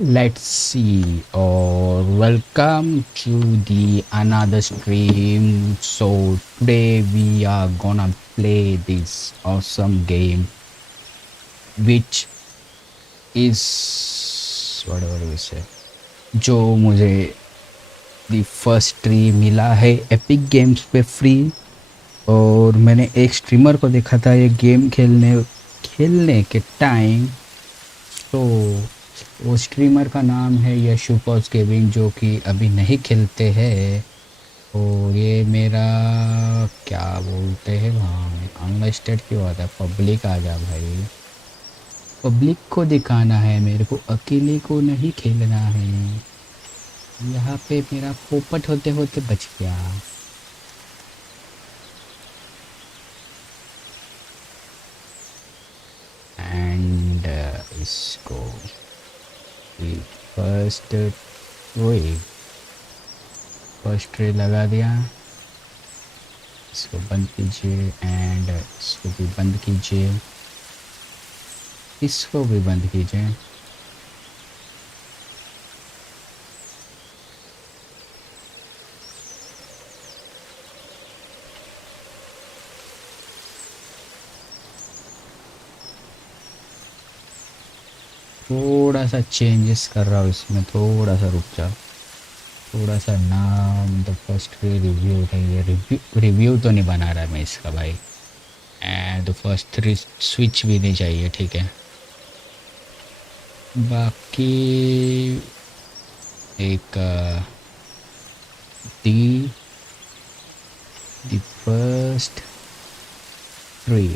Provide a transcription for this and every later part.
Let's see, or welcome to the another stream. So today we are gonna play this awesome game, which is whatever we say. जो मुझे the first stream मिला है epic games पे free, और मैंने एक streamer को देखा था ये गेम खेलने के टाइम। तो वो स्ट्रीमर का नाम है यशुपॉज गेमिंग, जो कि अभी नहीं खेलते हैं। और ये मेरा क्या बोलते हैं वहाँ अनलिस्टेड क्यों आता है, पब्लिक आ जा भाई, पब्लिक को दिखाना है मेरे को, अकेले को नहीं खेलना है। यहाँ पे मेरा पोपट होते होते बच गया। एंड इसको फर्स्ट वही फर्स्ट ट्रे लगा दिया। इसको बंद कीजिए एंड इसको भी बंद कीजिए, इसको भी बंद कीजिए। थोड़ा सा चेंजेस कर रहा हूँ इसमें, थोड़ा सा रुक जाओ। थोड़ा सा नाम द फर्स्ट ट्रे रिव्यू नहीं है, रिव्यू तो नहीं बना रहा मैं इसका भाई। And the first three switch भी नहीं चाहिए, ठीक है। बाकी एक दी the first three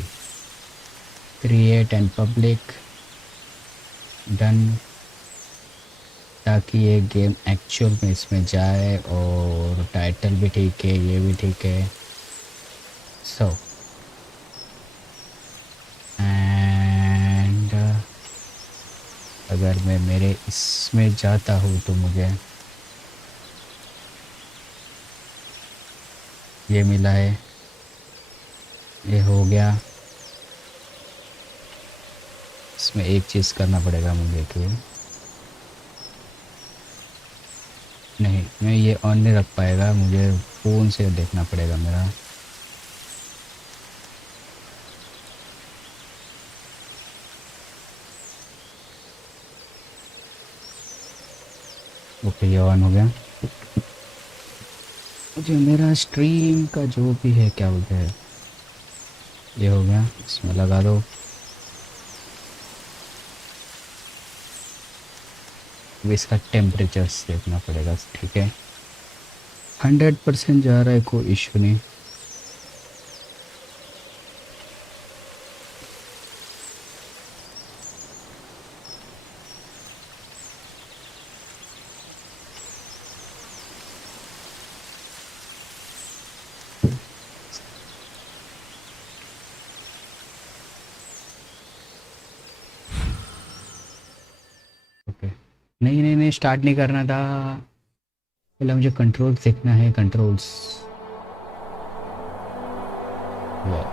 create and public done, ताकि ये गेम एक्चुअल में इसमें जाए। और टाइटल भी ठीक है, ये भी ठीक है। सो एंड अगर मैं मेरे इसमें जाता हूँ तो मुझे ये मिला है, ये हो गया। इसमें एक चीज़ करना पड़ेगा मुझे कि नहीं, मैं ये ऑन नहीं रख पाएगा, मुझे फ़ोन से देखना पड़ेगा मेरा। ओके, ये ऑन हो गया। मुझे मेरा स्ट्रीम का जो भी है क्या बोलते हैं, ये हो गया, इसमें लगा दो। अब इसका टेम्परेचर देखना पड़ेगा, ठीक है। 100% जा रहा है, कोई इशू नहीं। ओके, नहीं नहीं नहीं, स्टार्ट नहीं करना था, पहले मुझे कंट्रोल्स देखना है। कंट्रोल्स, वाह,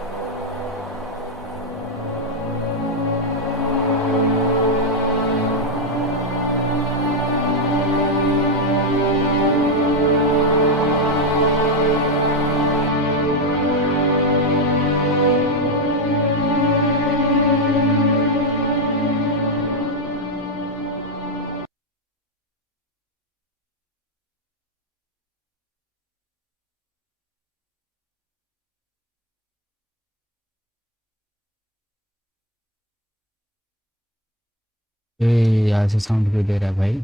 ये यहाँ से साउंड क्यों दे रहा है भाई,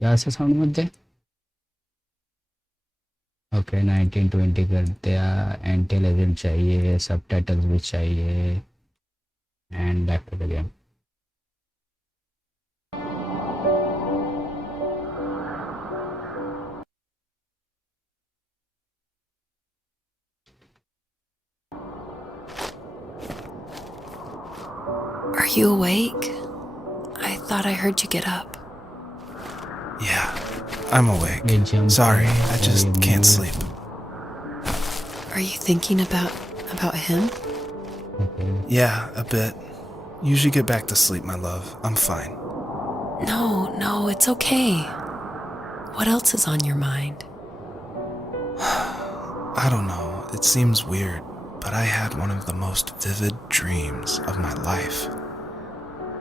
यहाँ से साउंड मत दे। ओके, 1920 कर दिया। इंटेलिजेंट चाहिए, सब टाइटल्स भी चाहिए, and back to the game. Are you awake? I thought I heard you get up. Yeah, I'm awake. Sorry, I just can't sleep. Are you thinking about him? Yeah, a bit. Usually get back to sleep, my love. I'm fine. No, it's okay. What else is on your mind? I don't know, it seems weird, but I had one of the most vivid dreams of my life.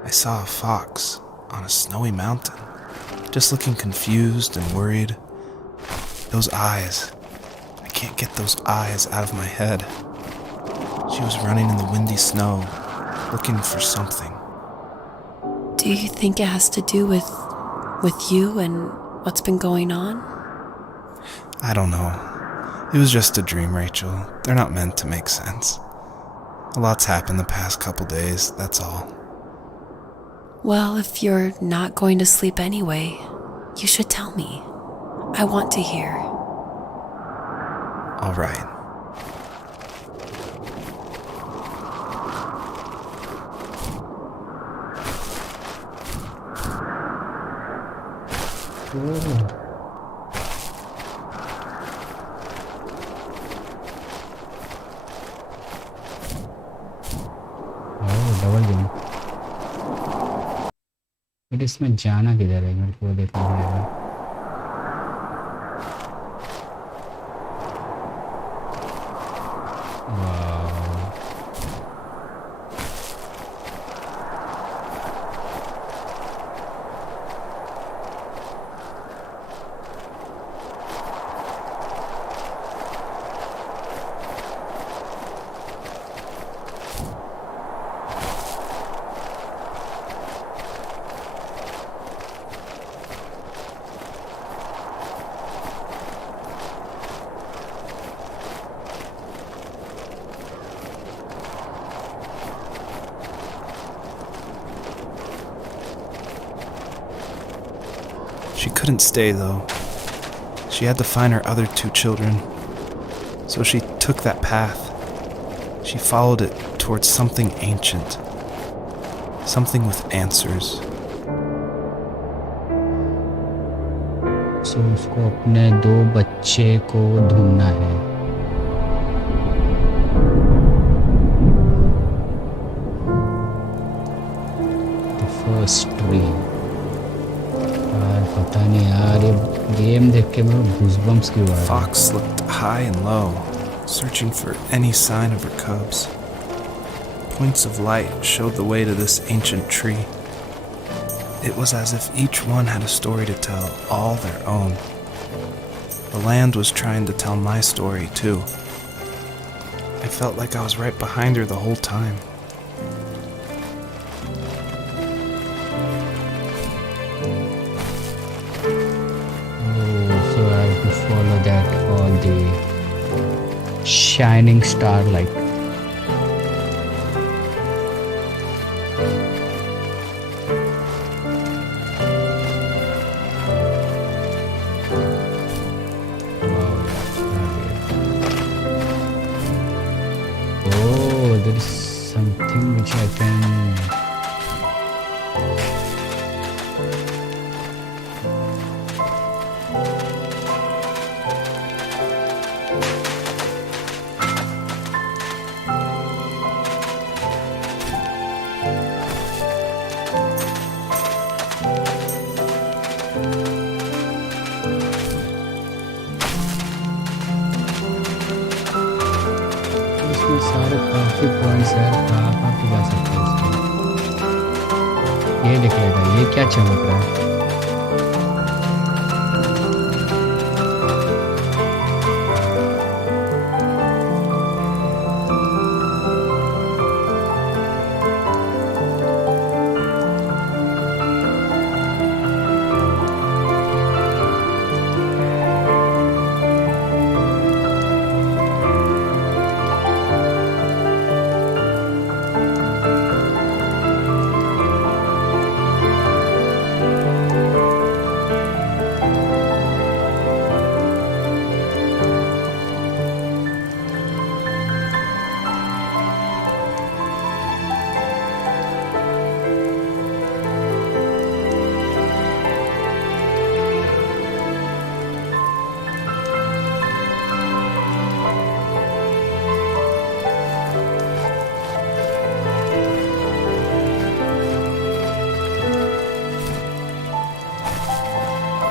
I saw a fox on a snowy mountain, just looking confused and worried. Those eyes, I can't get those eyes out of my head. She was running in the windy snow, looking for something. Do you think it has to do with you and what's been going on? I don't know. It was just a dream, Rachel. They're not meant to make sense. A lot's happened the past couple days, that's all. Well, if you're not going to sleep anyway, you should tell me. I want to hear. All right. Double game. But इसमें जाना किधर है, मेरे को देखना पड़ेगा। She couldn't stay, though. She had to find her other 2 children. So she took that path. She followed it towards something ancient. Something with answers. So उसको अपने 2 बच्चे को ढूंढना है। The first tree. यार पता नहीं यार, ये गेम देख के मेरे गूज़बम्प्स क्यों आ रहे हैं। Fox looked high and low, searching for any sign of her cubs. Points of light showed the way to this ancient tree. It was as if each one had a story to tell, all their own. The land was trying to tell my story, too. I felt like I was right behind her the whole time. Oh, so I have to follow that, all the shining starlight. There is something which I can सारे काफी points है, कहाँ पे जा सकते हैं इसमें। ये देख लेगा, ये क्या चमक रहा है।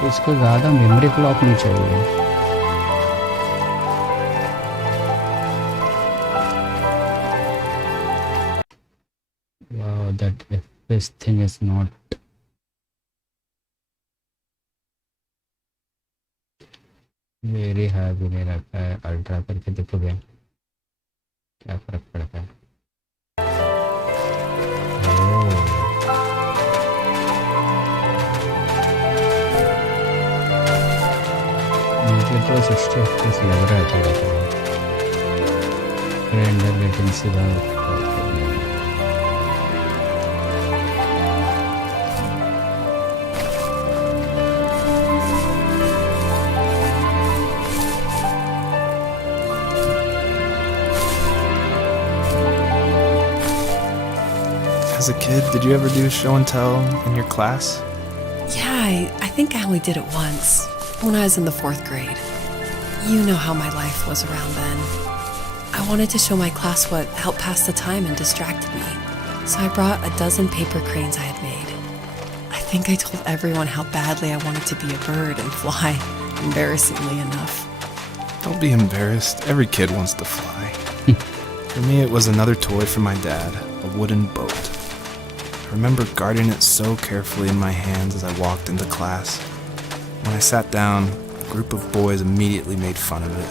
इसको ज़्यादा मेमोरी क्लॉक नहीं चाहिए. Wow, that FPS thing is not very high भी नहीं रखा है. अल्ट्रा करके देखोगे क्या फर्क पड़ता है. मुझे तो 60 FPS लग रहा है थोड़ा सा. रेंडर लेटेंसी का As a kid, did you ever do show and tell in your class? Yeah, I think I only did it once, when I was in the 4th grade. You know how my life was around then. I wanted to show my class what helped pass the time and distracted me, so I brought a dozen paper cranes I had made. I think I told everyone how badly I wanted to be a bird and fly, embarrassingly enough. Don't be embarrassed. Every kid wants to fly. For me, it was another toy from my dad, a wooden boat. I remember guarding it so carefully in my hands as I walked into class. When I sat down, a group of boys immediately made fun of it.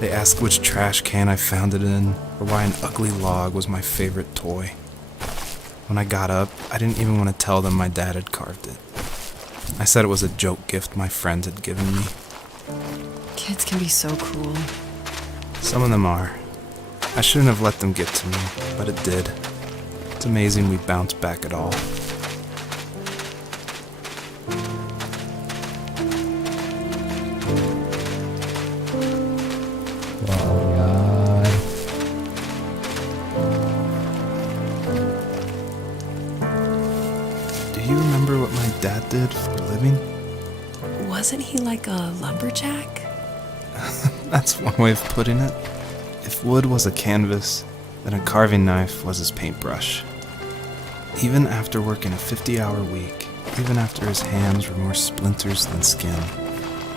They asked which trash can I found it in, or why an ugly log was my favorite toy. When I got up, I didn't even want to tell them my dad had carved it. I said it was a joke gift my friends had given me. Kids can be so cruel. Some of them are. I shouldn't have let them get to me, but it did. It's amazing we bounced back at all. वाह यार. Do you remember what my dad did for a living? Wasn't he like a lumberjack? That's one way of putting it. If wood was a canvas, then a carving knife was his paintbrush. Even after working a 50-hour week, even after his hands were more splinters than skin,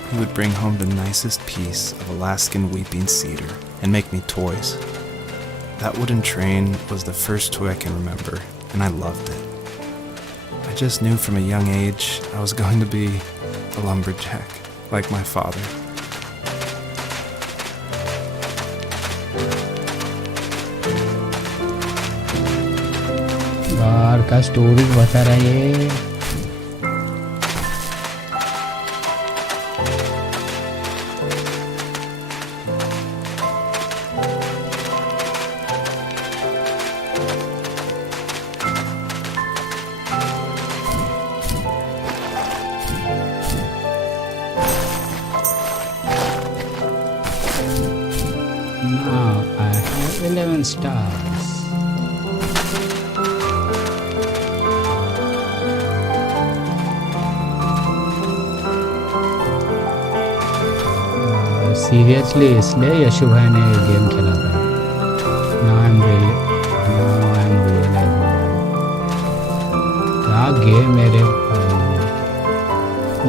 he would bring home the nicest piece of Alaskan weeping cedar and make me toys. That wooden train was the first toy I can remember, and I loved it. I just knew from a young age I was going to be a lumberjack, like my father. यार का story बता रहा है ये. Now I have 11 stars. Seriously इसलिए यशु भाई ने ये गेम खेला था. नाउ आई एम रियलाइजिंग क्या गेम है रे.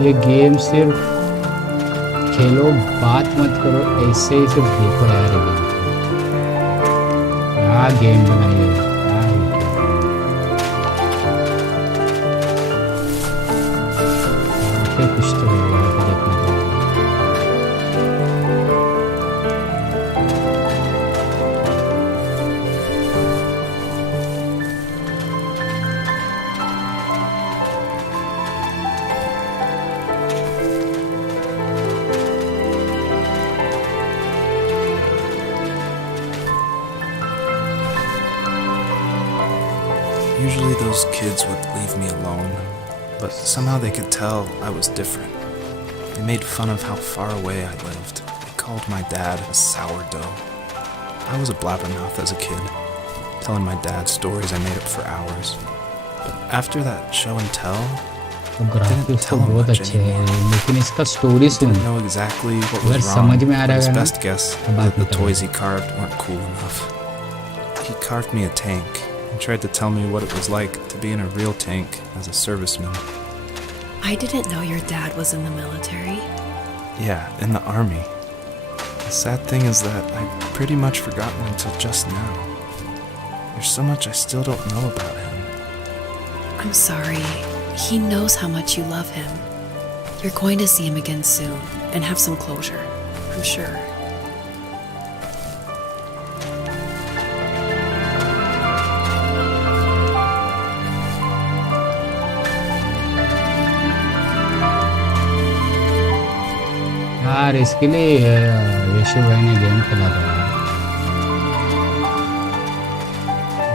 ये गेम सिर्फ खेलो, बात मत करो, ऐसे ही सिर्फ देखो यार. ये क्या गेम बनाइए. कुछ तो होगा देखने को. Usually those kids would leave me alone, but somehow they could tell I was different. They made fun of how far away I lived. They called my dad a sourdough. I was a blabbermouth as a kid, telling my dad stories I made up for hours. But after that show and tell, graphics तो बहुत अच्छे हैं, लेकिन इसका story soon. didn't know exactly what अगर was wrong, समझ में आ but रहा his है ना, best guess बात that the नहीं toys he carved weren't cool enough. He carved me a tank and tried to tell me what it was like to be in a real tank as a serviceman. I didn't know your dad was in the military. Yeah, in the army. The sad thing is that I'd pretty much forgotten until just now. There's so much I still don't know about him. I'm sorry. He knows how much you love him. You're going to see him again soon and have some closure, I'm sure. यार इसके लिए यशु भाई ने game खेला था यार.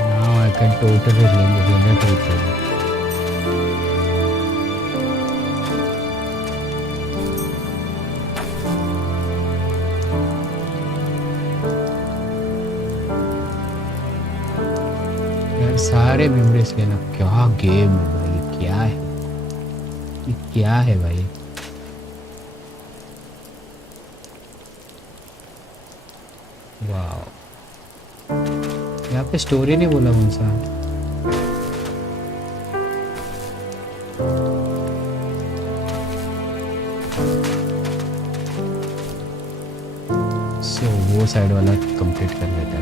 Now I can totally relate with it. यार सारे मेमोरीज लेना. क्या गेम है भाई, क्या है ये, क्या है भाई. वाह, यहाँ पे स्टोरी नहीं बोला कौन सा. सो वो साइड वाला कंप्लीट कर लेता है.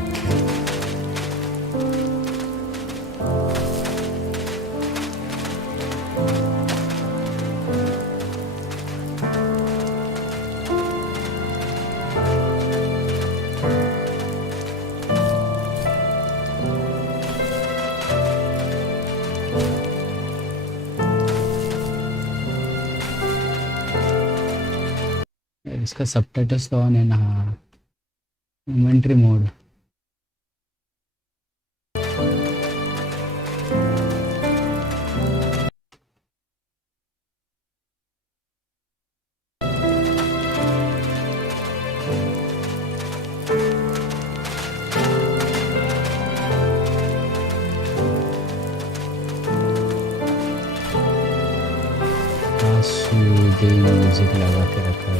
इसका सबटाइटल्स तो ऑन है ना. हाँ, इन्वेंटरी मोड. म्यूजिक लगा के रखा है.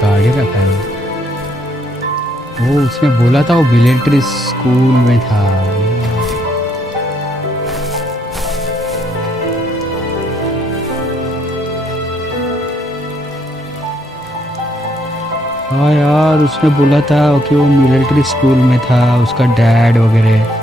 गाड़ी रखा है. वो उसने बोला था वो मिलिट्री स्कूल में था. हाँ यार, उसने बोला था कि वो मिलिट्री स्कूल में था, उसका डैड वगैरह.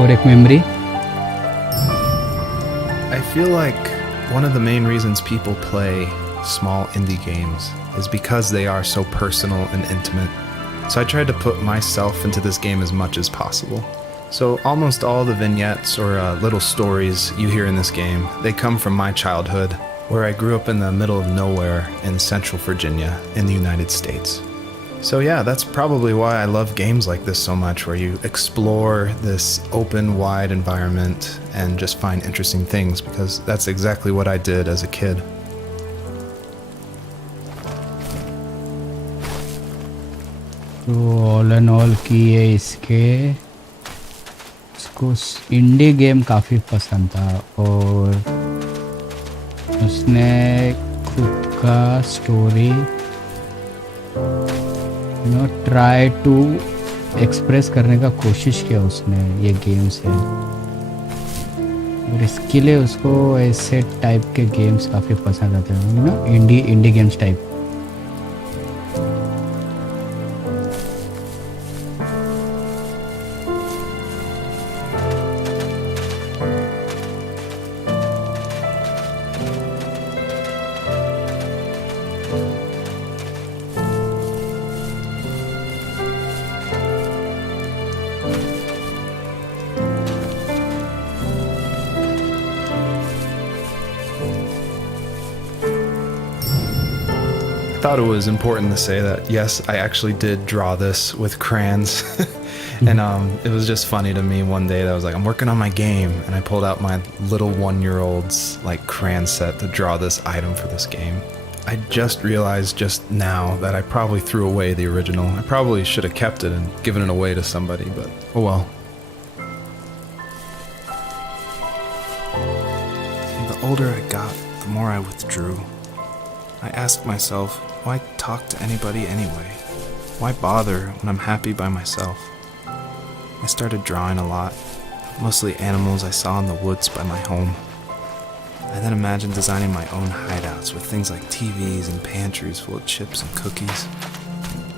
और एक memory. I feel like one of the main reasons people play small indie games is because they are so personal and intimate. So I tried to put myself into this game as much as possible. So almost all the vignettes or little stories you hear in this game, they come from my childhood, where I grew up in the middle of nowhere in Central Virginia in the United States. So yeah, that's probably why I love games like this so much, where you explore this open, wide environment and just find interesting things, because that's exactly what I did as a kid. तो all and all की ये इसको इंडी game काफ़ी पसंद था, और उसने खुद का स्टोरी ट्राई टू एक्सप्रेस करने का कोशिश किया उसने ये गेम से, और इसके लिए उसको ऐसे टाइप के गेम्स काफ़ी पसंद आते हैं, indie games type. I thought it was important to say that, yes, I actually did draw this with crayons. And it was just funny to me one day that I was like, I'm working on my game, and I pulled out my little 1-year-old's like crayon set to draw this item for this game. I just realized just now that I probably threw away the original. I probably should have kept it and given it away to somebody, but oh well. And the older I got, the more I withdrew. I asked myself, why talk to anybody anyway? Why bother when I'm happy by myself? I started drawing a lot, mostly animals I saw in the woods by my home. I then imagined designing my own hideouts with things like TVs and pantries full of chips and cookies.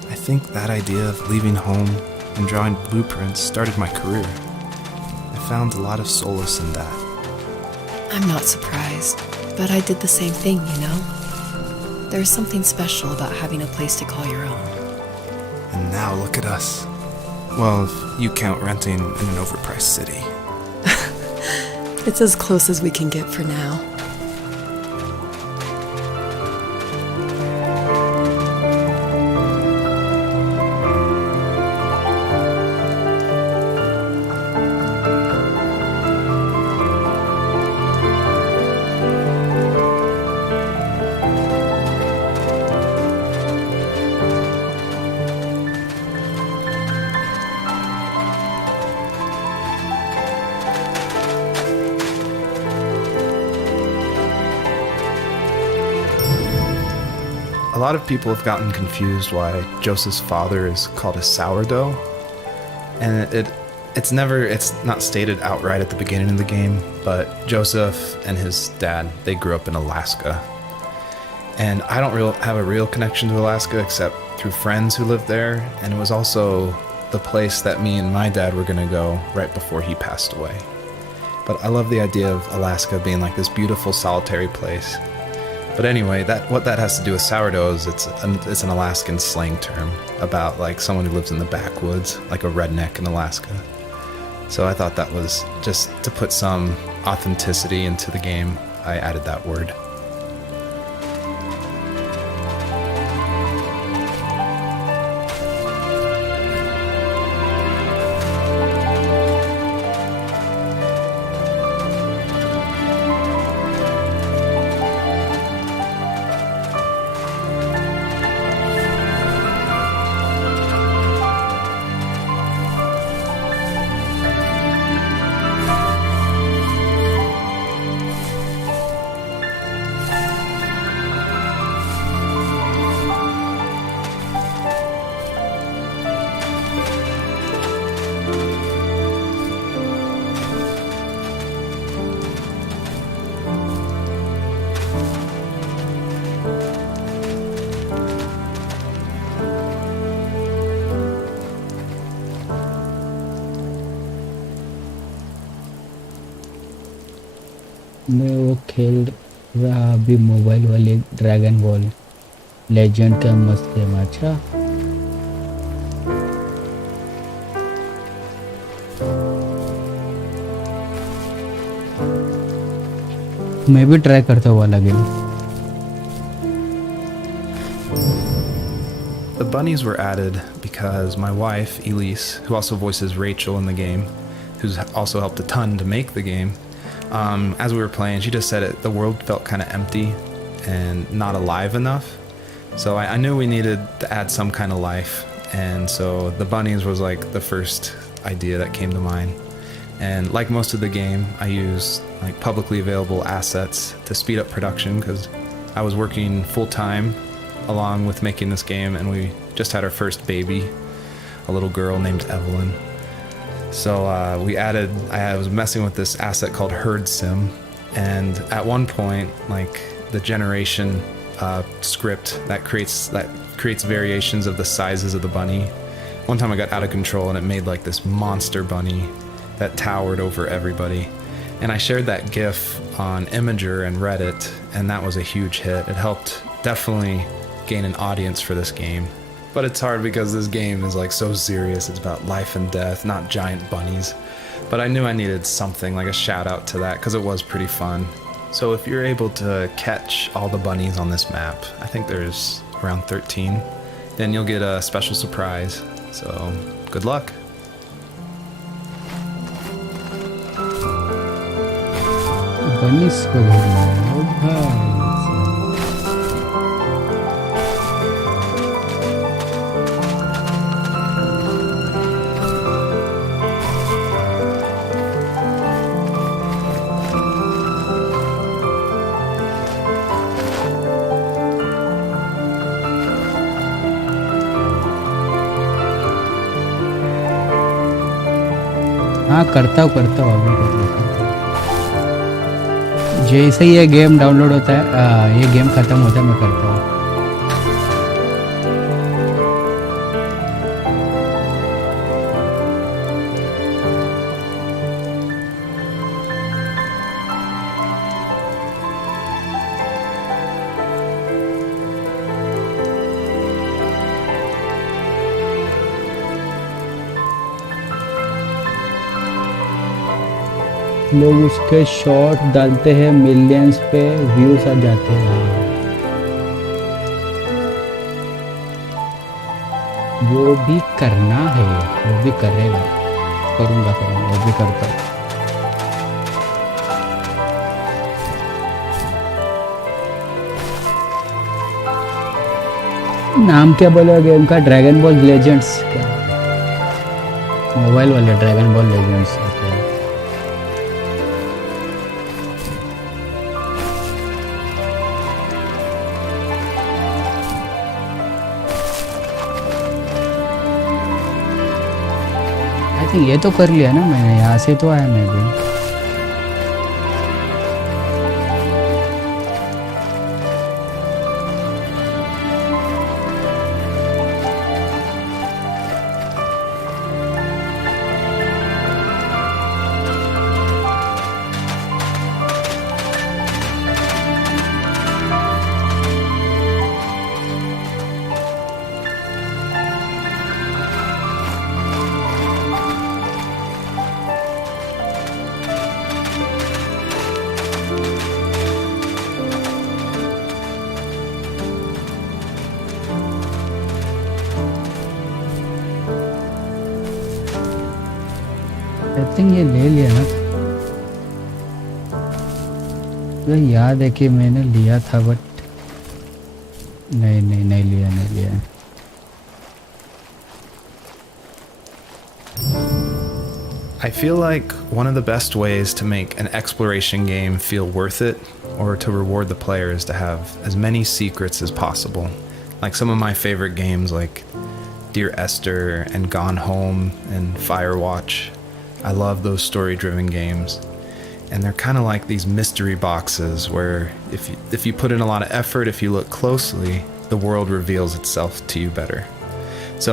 I think that idea of leaving home and drawing blueprints started my career. I found a lot of solace in that. I'm not surprised, but I did the same thing, you know? There's something special about having a place to call your own. And now look at us. Well, if you count renting in an overpriced city. It's as close as we can get for now. A lot of people have gotten confused why Joseph's father is called a sourdough, and it's not stated outright at the beginning of the game, but Joseph and his dad, they grew up in Alaska, and I don't have a real connection to Alaska except through friends who lived there, and it was also the place that me and my dad were gonna go right before he passed away. But I love the idea of Alaska being like this beautiful solitary place. But anyway, what that has to do with sourdough is it's an Alaskan slang term about like someone who lives in the backwoods, like a redneck in Alaska. So I thought that was just to put some authenticity into the game. I added that word. मैं वो खेल रहा अभी mobile वाले dragon ball legend का मस्त game. अच्छा, मैं भी ट्राई करता हूँ वाला game. The bunnies were added because my wife, Elise, who also voices Rachel in the game, who's also helped a ton to make the game, as we were playing, she just said the world felt kind of empty and not alive enough. So I knew we needed to add some kind of life. And so the bunnies was like the first idea that came to mind. And like most of the game, I used like publicly available assets to speed up production because I was working full time along with making this game, and we just had our first baby, a little girl named Evelyn. So I was messing with this asset called Herd Sim, and at one point, like the generation script that creates variations of the sizes of the bunny. One time I got out of control and it made like this monster bunny that towered over everybody. And I shared that GIF on Imager and Reddit, and that was a huge hit. It helped definitely gain an audience for this game. But it's hard because this game is like so serious. It's about life and death, not giant bunnies. But I knew I needed something like a shout out to that because it was pretty fun. So if you're able to catch all the bunnies on this map, I think there's around 13, then you'll get a special surprise. So good luck. बनिस को ढूंढना है। ओ भाई हाँ, करता हूँ अभी कर लेता हूँ। जैसे ही ये गेम डाउनलोड होता है, ये गेम ख़त्म होता है, मैं करता हूँ। लोग उसके शॉर्ट डालते हैं, मिलियंस पे व्यूज आ जाते हैं। वो भी करना है, वो भी करूँगा, वो भी करता हूँ। नाम क्या बोला गेम का? ड्रैगन बॉल लेजेंड्स क्या? मोबाइल वाले ड्रैगन बॉल लेजेंड्स। ये तो कर लिया ना मैंने, यहाँ से तो आया मैं भी। ये ले लिया ना, तो याद है कि मैंने लिया था, बट नहीं लिया। I feel like one of the best ways to make an exploration game feel worth it, or to reward the player, is to have as many secrets as possible. Like some of my favorite games like Dear Esther and Gone Home and Firewatch. I love those story-driven games, and they're kind of like these mystery boxes where if you put in a lot of effort, if you look closely, the world reveals itself to you better. So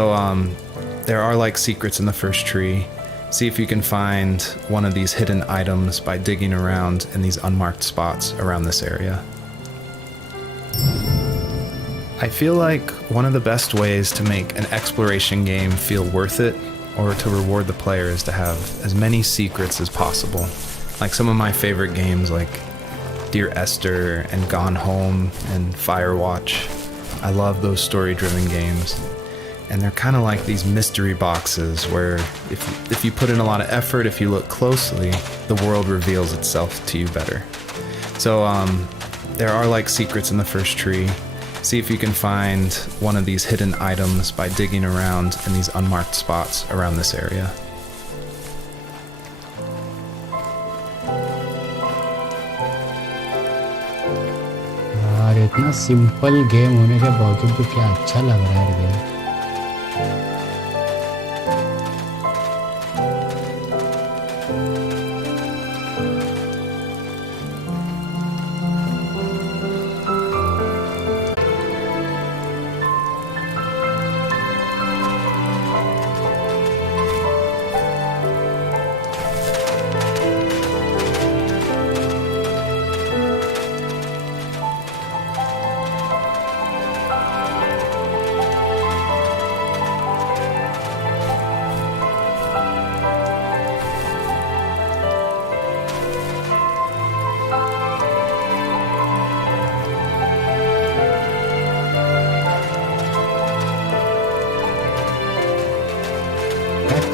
there are like secrets in the first tree, See if you can find one of these hidden items by digging around in these unmarked spots around this area. I feel like one of the best ways to make an exploration game feel worth it or to reward the player is to have as many secrets as possible. Like some of my favorite games like Dear Esther and Gone Home and Firewatch. I love those story-driven games. And they're kind of like these mystery boxes where if you put in a lot of effort, if you look closely, the world reveals itself to you better. So there are like secrets in the first tree. See if you can find one of these hidden items by digging around in these unmarked spots around this area. यार इतना simple game होने के बावजूद भी क्या अच्छा लग रहा है गेम.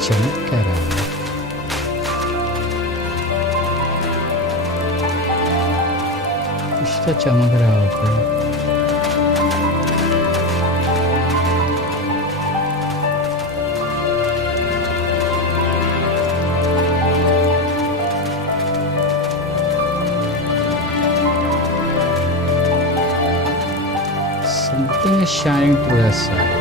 चमक क्या रहा है. कुछ तो चमक रहा होता है. Something is shining through the side.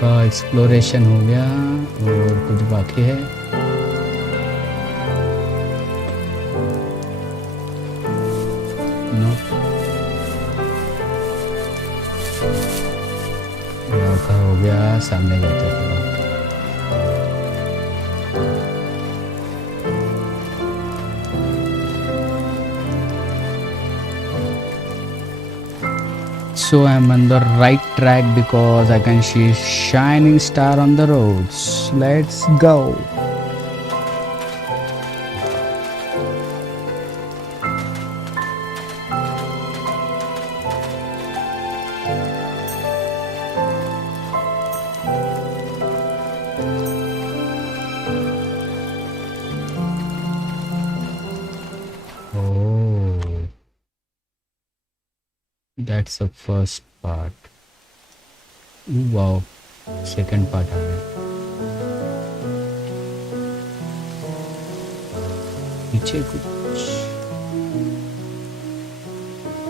का एक्सप्लोरेशन हो गया और कुछ बाकी है. नो यहाँ का हो गया. सामने जाते हैं. So I'm on the right track because I can see shining star on the roads. Let's go. That's the first part. Wow, second part आ गया. पीछे कुछ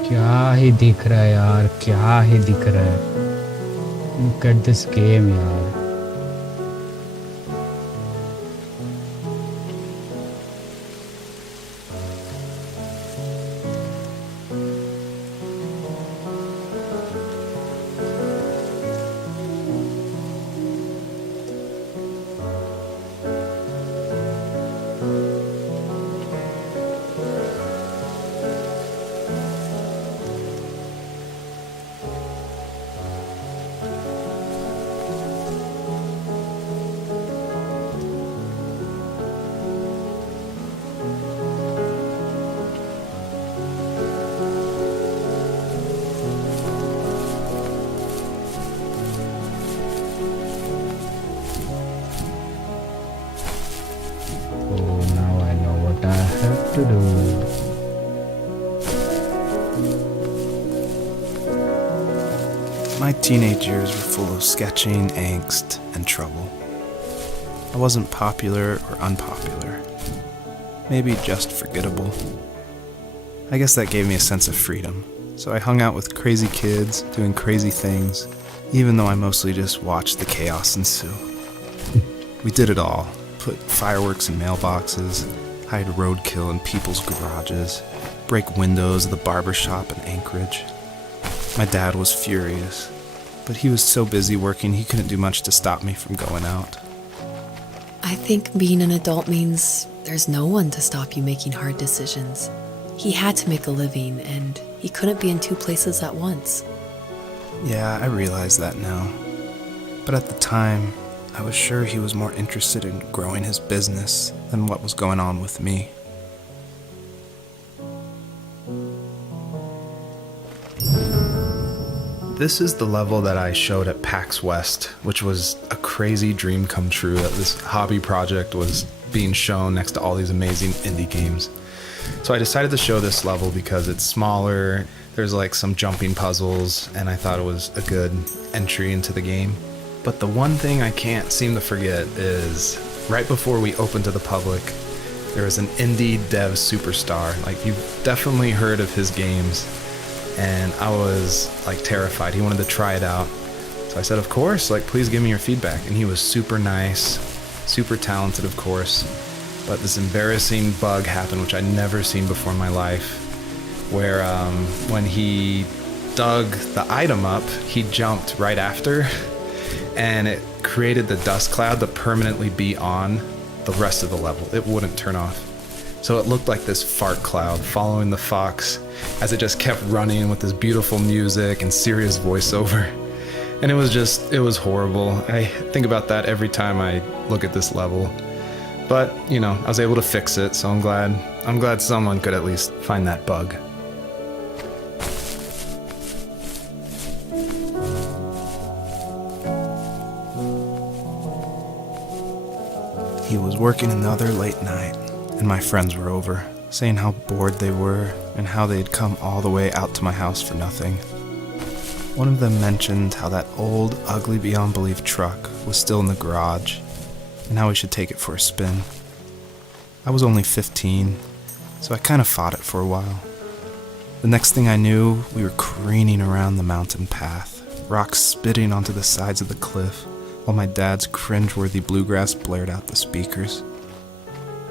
क्या ही दिख रहा है यार, क्या ही दिख रहा है. Look at this game यार. teenage years were full of sketching, angst, and trouble. I wasn't popular or unpopular. Maybe just forgettable. I guess that gave me a sense of freedom. So I hung out with crazy kids, doing crazy things, even though I mostly just watched the chaos ensue. We did it all. Put fireworks in mailboxes, hide roadkill in people's garages, break windows of the barber shop in Anchorage. My dad was furious, but he was so busy working he couldn't do much to stop me from going out. I think being an adult means there's no one to stop you making hard decisions. He had to make a living, and he couldn't be in two places at once. Yeah, I realize that now. But at the time, I was sure he was more interested in growing his business than what was going on with me. This is the level that I showed at PAX West, which was a crazy dream come true that this hobby project was being shown next to all these amazing indie games. So I decided to show this level because it's smaller, there's like some jumping puzzles, and I thought it was a good entry into the game. But the one thing I can't seem to forget is right before we opened to the public, there was an indie dev superstar. Like, you've definitely heard of his games. And I was like terrified. He wanted to try it out. So I said, of course, like, please give me your feedback. And he was super nice, super talented, of course. But this embarrassing bug happened, which I'd never seen before in my life, where when he dug the item up, he jumped right after, and it created the dust cloud to permanently be on the rest of the level. It wouldn't turn off. So it looked like this fart cloud following the fox as it just kept running with this beautiful music and serious voiceover. And it was horrible. I think about that every time I look at this level. But, you know, I was able to fix it, so I'm glad someone could at least find that bug. He was working another late night, and my friends were over, saying how bored they were and how they'd come all the way out to my house for nothing. One of them mentioned how that old, ugly beyond belief truck was still in the garage, and how we should take it for a spin. I was only 15, so I kind of fought it for a while. The next thing I knew, we were careening around the mountain path, rocks spitting onto the sides of the cliff, while my dad's cringeworthy bluegrass blared out the speakers.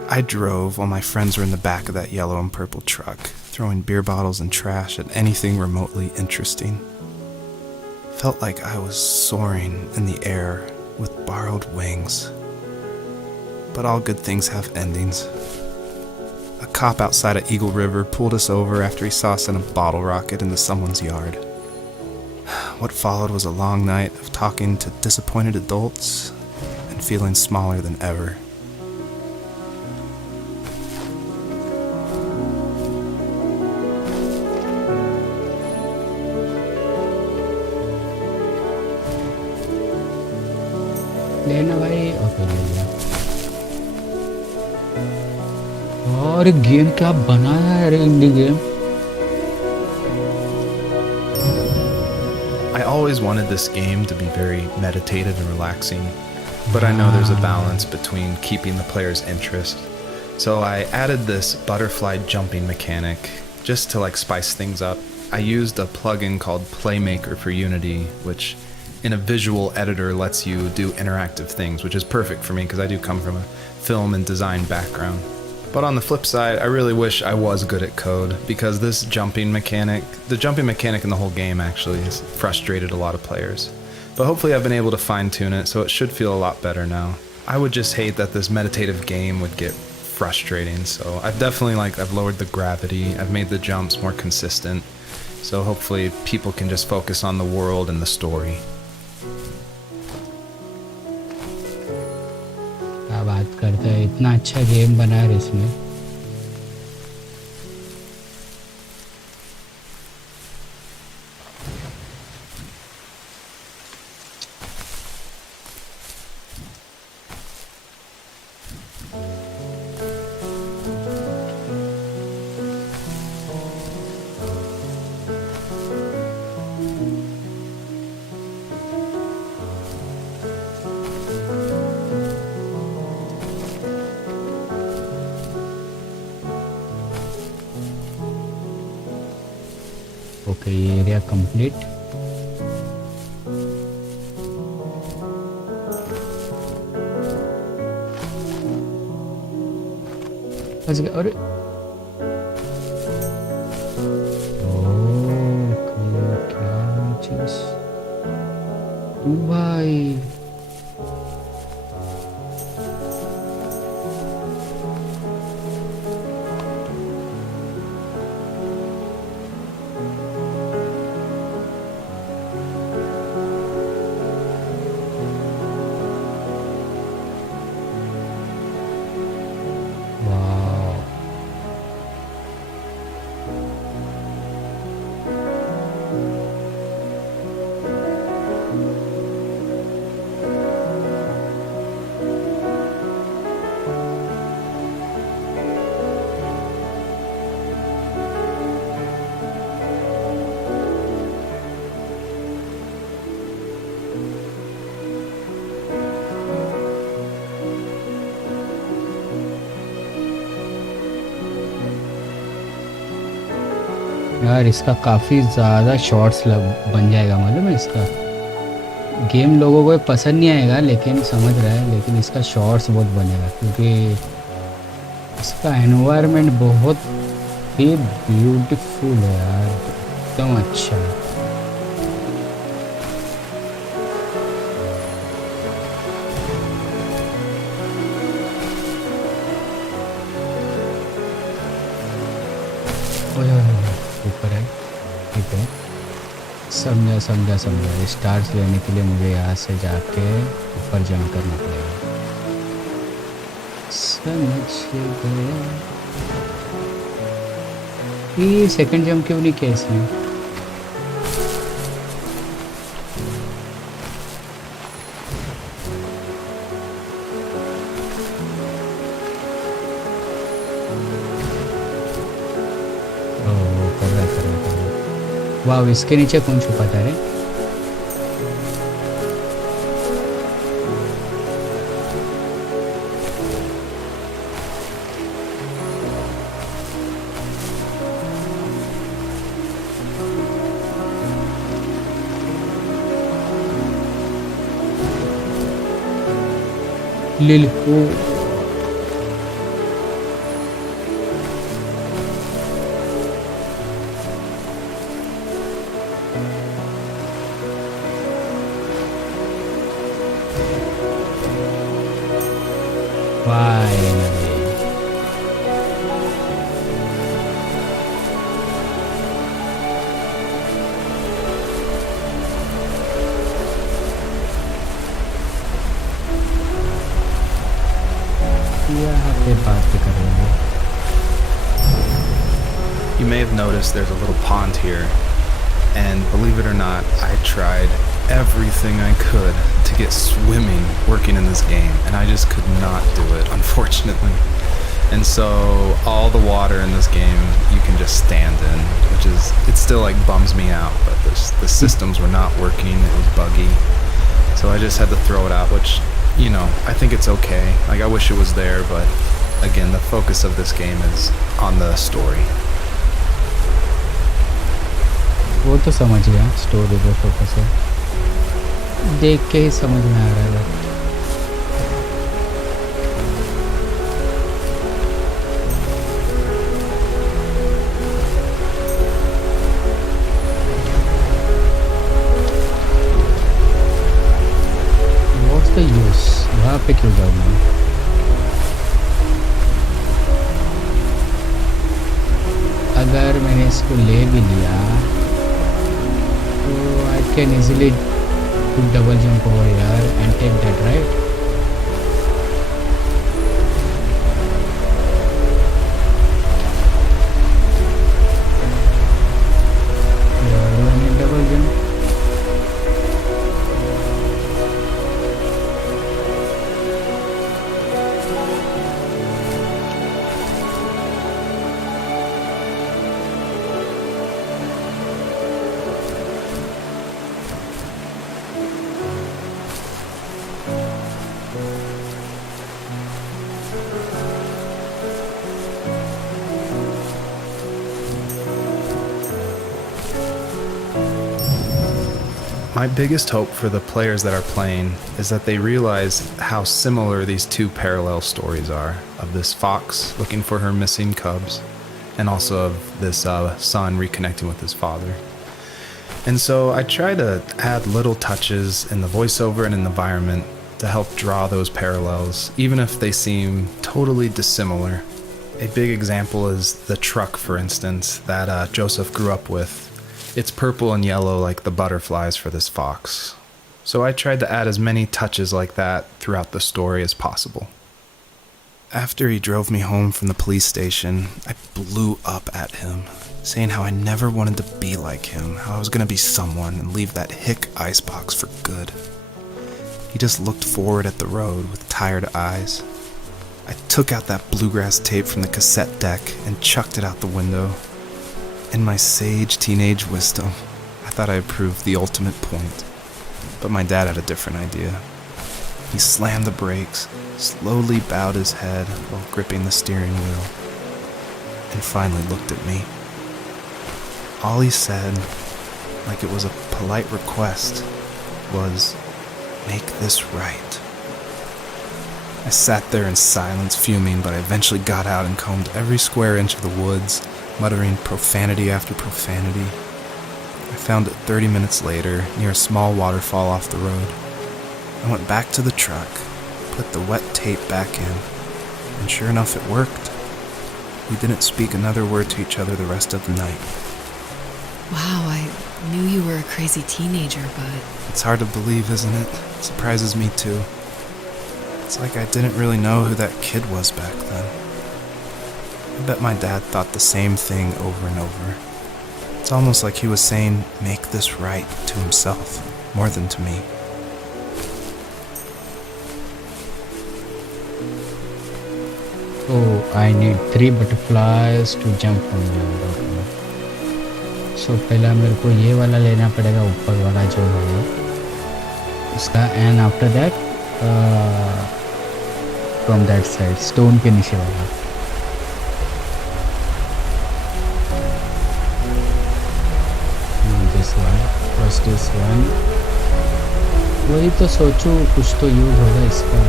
I drove while my friends were in the back of that yellow and purple truck, throwing beer bottles and trash at anything remotely interesting. Felt like I was soaring in the air with borrowed wings. But all good things have endings. A cop outside of Eagle River pulled us over after he saw us in a bottle rocket into someone's yard. What followed was a long night of talking to disappointed adults and feeling smaller than ever. लेना भाई okay ले लिया। और game क्या बनाया है रे indie game. I always wanted this game to be very meditative and relaxing, but I know there's a balance between keeping the player's interest. So I added this butterfly jumping mechanic just to like spice things up. I used a plugin called Playmaker for Unity, which in a visual editor lets you do interactive things, which is perfect for me because I do come from a film and design background. But on the flip side, I really wish I was good at code, because this jumping mechanic, the jumping mechanic in the whole game actually has frustrated a lot of players. But hopefully I've been able to fine-tune it, so it should feel a lot better now. I would just hate that this meditative game would get frustrating, so I've lowered the gravity, I've made the jumps more consistent, so hopefully people can just focus on the world and the story. क्या बात करता है, इतना अच्छा game बना है इसमें। Okay, ये एरिया कंप्लीट। फंस गया। अरे ओके, क्या चीज भाई। वाह, यार इसका काफ़ी ज़्यादा शॉर्ट्स लग बन जाएगा, मालूम है। इसका गेम लोगों को पसंद नहीं आएगा, लेकिन समझ रहा है, लेकिन इसका शॉर्ट्स बहुत बनेगा क्योंकि इसका एनवायरनमेंट बहुत ही ब्यूटीफुल है यार, एकदम अच्छा है। ओए ओए ओए, ऊपर है, ठीक है। समझा समझा समझा। स्टार्स लेने के लिए मुझे यहाँ से जाके ऊपर जंप करना पड़ेगा। समझ गया। ये सेकंड जंप क्यों नहीं किया इसने? ओह, कर रहा कर रहा कर रहा। वाह, इसके नीचे कौन छुपाता है? लिल ओ, फाइनली। यहाँ पे बात करेंगे। You may have noticed there's a little pond here, and believe it or not, I tried everything I could to get swimming working in this game, and I just could not do it, unfortunately. And so all the water in this game you can just stand in, which is, it still like bums me out, but the systems were not working, it was buggy. So I just had to throw it out, which, you know, I think it's okay. Like, I wish it was there, but again, the focus of this game is on the story. वो तो समझ गया, story पे focus है, देख के ही समझ में आ रहा है। व्हाट्स द यूज, वहाँ पे क्यों जाऊँ मैं? अगर मैंने इसको ले भी लिया तो I can easily do double jump over here and take that, right? Yeah, do I need double jump? My biggest hope for the players that are playing is that they realize how similar these two parallel stories are, of this fox looking for her missing cubs, and also of this son reconnecting with his father. And so I try to add little touches in the voiceover and in the environment to help draw those parallels, even if they seem totally dissimilar. A big example is the truck, for instance, that Joseph grew up with. It's purple and yellow like the butterflies for this fox. So I tried to add as many touches like that throughout the story as possible. After he drove me home from the police station, I blew up at him, saying how I never wanted to be like him, how I was going to be someone and leave that hick icebox for good. He just looked forward at the road with tired eyes. I took out that bluegrass tape from the cassette deck and chucked it out the window. In my sage teenage wisdom, I thought I had proved the ultimate point. But my dad had a different idea. He slammed the brakes, slowly bowed his head while gripping the steering wheel, and finally looked at me. All he said, like it was a polite request, was, "Make this right." I sat there in silence, fuming, but I eventually got out and combed every square inch of the woods, muttering profanity after profanity. I found it 30 minutes later, near a small waterfall off the road. I went back to the truck, put the wet tape back in, and sure enough it worked. We didn't speak another word to each other the rest of the night. Wow, I knew you were a crazy teenager, but... It's hard to believe, isn't it? It surprises me too. It's like I didn't really know who that kid was back then. I bet my dad thought the same thing over and over. It's almost like he was saying, "Make this right," to himself, more than to me. So I need 3 butterflies to jump from here. Okay. So पहला मेरे को ये वाला लेना पड़ेगा, ऊपर वाला जो है उसका, and after that from that side stone के नीचे वाला. This one, first this one. वही तो सोचूं कुछ तो यूज होगा इसका.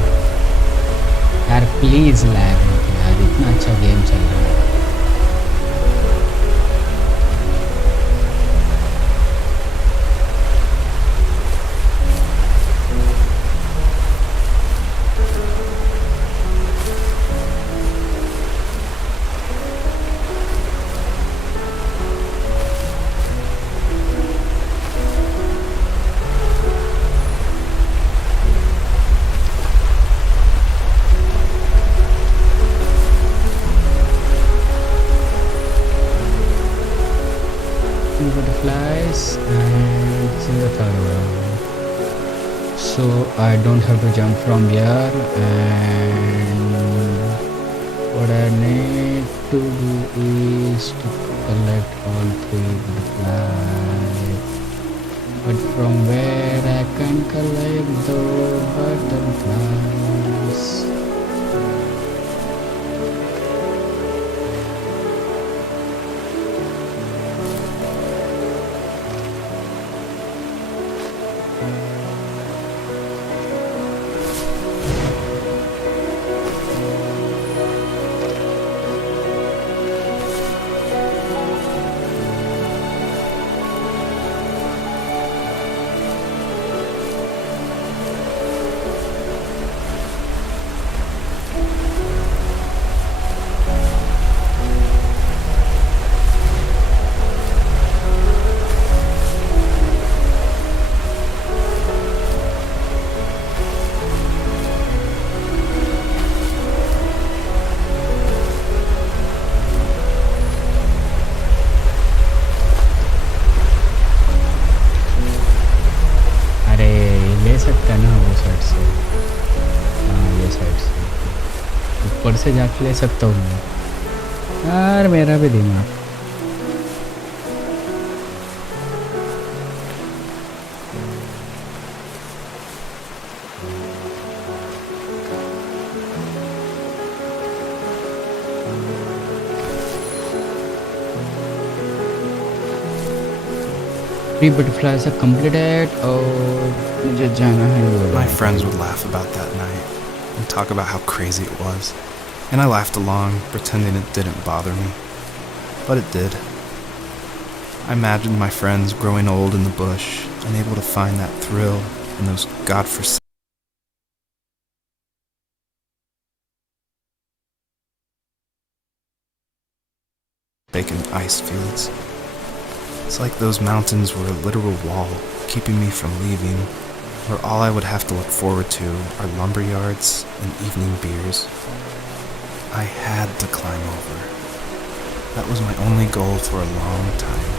यार प्लीज लैग मत यार, इतना अच्छा गेम चल रहा है. Butterflies, and this is the third one. So I don't have to jump from here, and what I need to do is to collect all 3 butterflies. But from where I can collect the butterflies? सकता है ना वो side से. हाँ ये side से ऊपर से जाके ले सकता हूँ मैं. यार मेरा भी दिमाग. प्री बटरफ्लाई से completed और मुझे जाना है वो My वाला friends time. would laugh about that night and talk about how crazy it was, and I laughed along, pretending it didn't bother me. But it did. I imagined my friends growing old in the bush, unable to find that thrill in those godforsaken ice fields. It's like those mountains were a literal wall keeping me from leaving, where all I would have to look forward to are lumber yards and evening beers. I had to climb over. That was my only goal for a long time.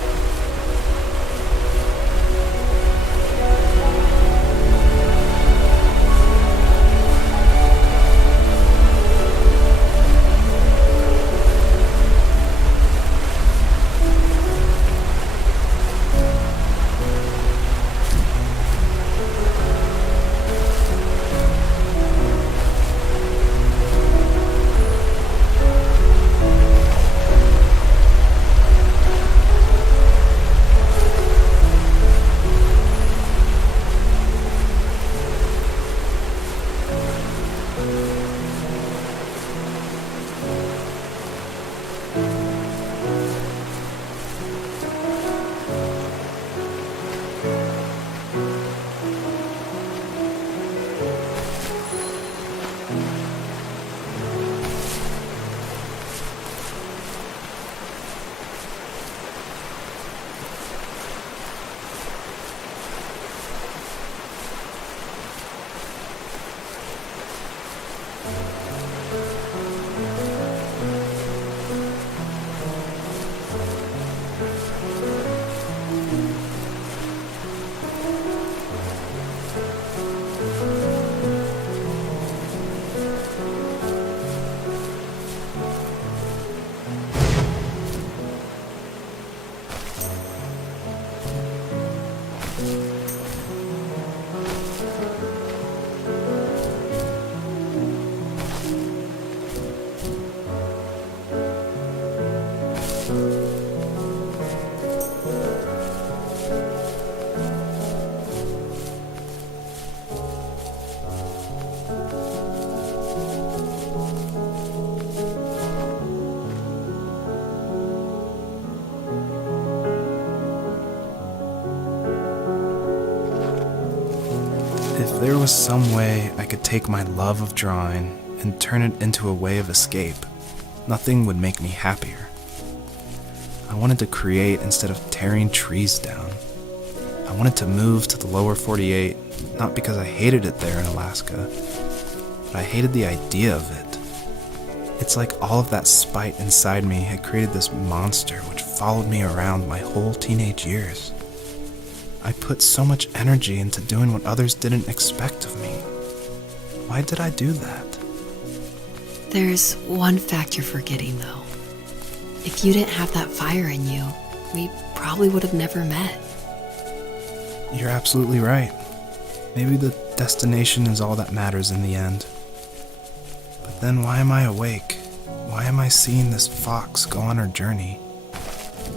If there was some way I could take my love of drawing and turn it into a way of escape, nothing would make me happier. I wanted to create instead of tearing trees down. I wanted to move to the lower 48, not because I hated it there in Alaska, but I hated the idea of it. It's like all of that spite inside me had created this monster which followed me around my whole teenage years. I put so much energy into doing what others didn't expect of me. Why did I do that? There's one fact you're forgetting, though. If you didn't have that fire in you, we probably would have never met. You're absolutely right. Maybe the destination is all that matters in the end. But then why am I awake? Why am I seeing this fox go on her journey?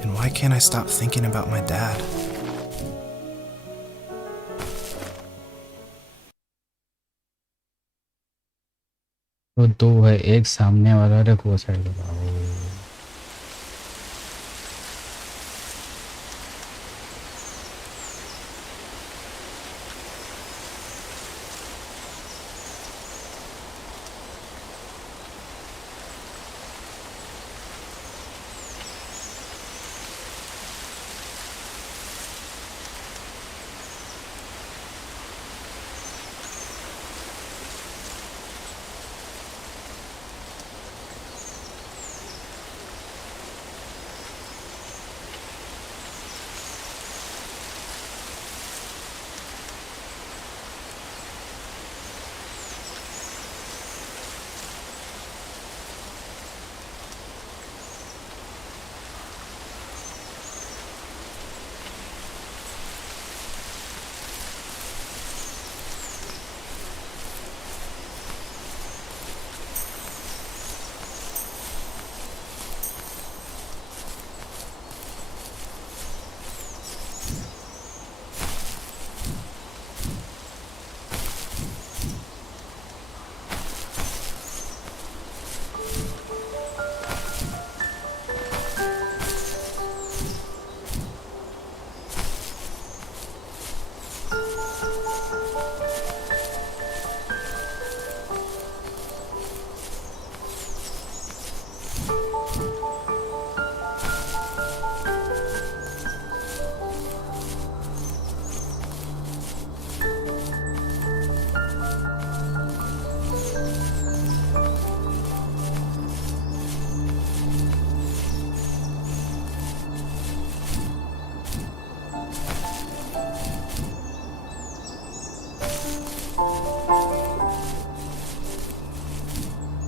And why can't I stop thinking about my dad? तो दो है, एक सामने वाला और एक वो side वाला।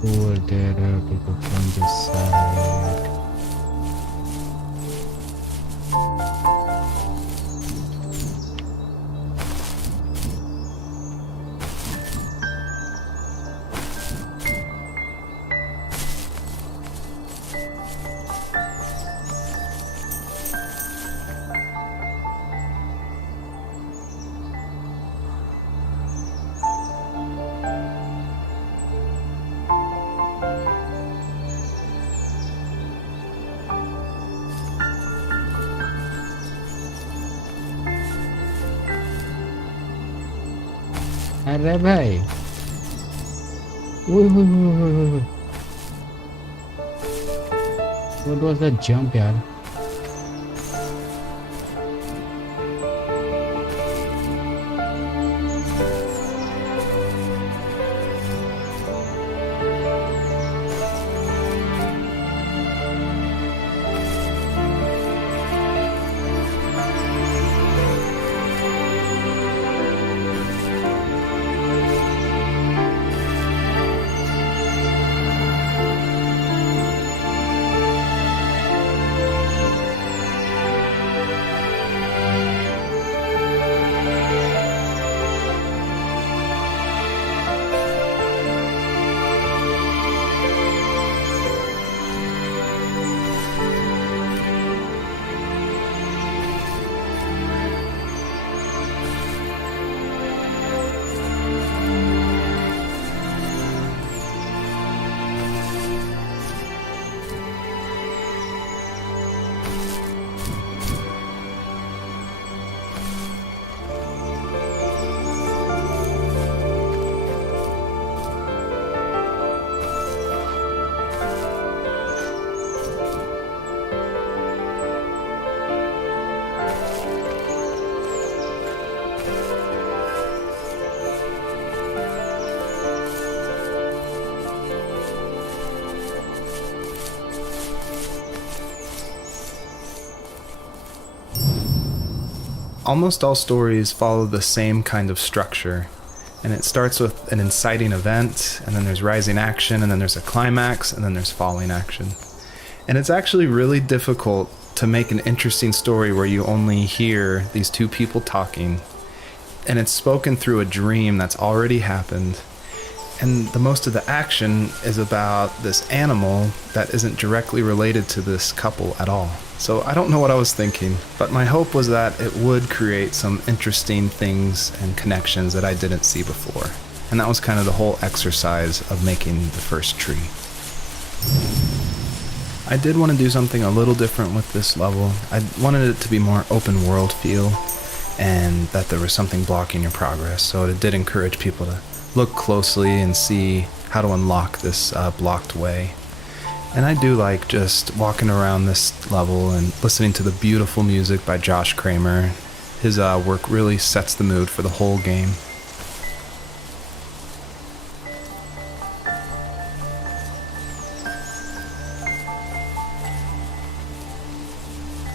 Over there, I have to go from this side. अरे भाई ओए होए होए होए होए व्हाट वाज दैट जंप यार Almost all stories follow the same kind of structure, and it starts with an inciting event, and then there's rising action, and then there's a climax, and then there's falling action. And it's actually really difficult to make an interesting story where you only hear these two people talking, and it's spoken through a dream that's already happened. And the most of the action is about this animal that isn't directly related to this couple at all. So I don't know what I was thinking, but my hope was that it would create some interesting things and connections that I didn't see before. And that was kind of the whole exercise of making the first tree. I did want to do something a little different with this level. I wanted it to be more open world feel, and that there was something blocking your progress. So it did encourage people to look closely and see how to unlock this blocked way. And I do like just walking around this level and listening to the beautiful music by Josh Kramer. His work really sets the mood for the whole game.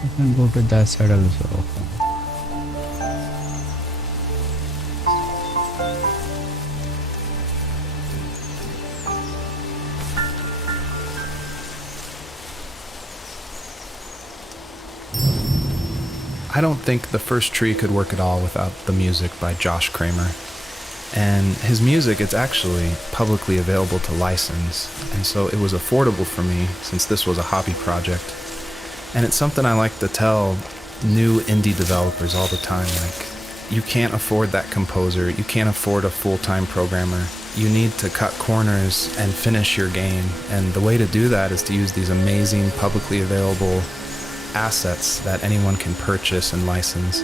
I can go to that side also. I don't think the first tree could work at all without the music by Josh Kramer. And his music, it's actually publicly available to license, and so it was affordable for me since this was a hobby project. And it's something I like to tell new indie developers all the time, like, you can't afford that composer, you can't afford a full-time programmer. You need to cut corners and finish your game, and the way to do that is to use these amazing publicly available assets that anyone can purchase and license.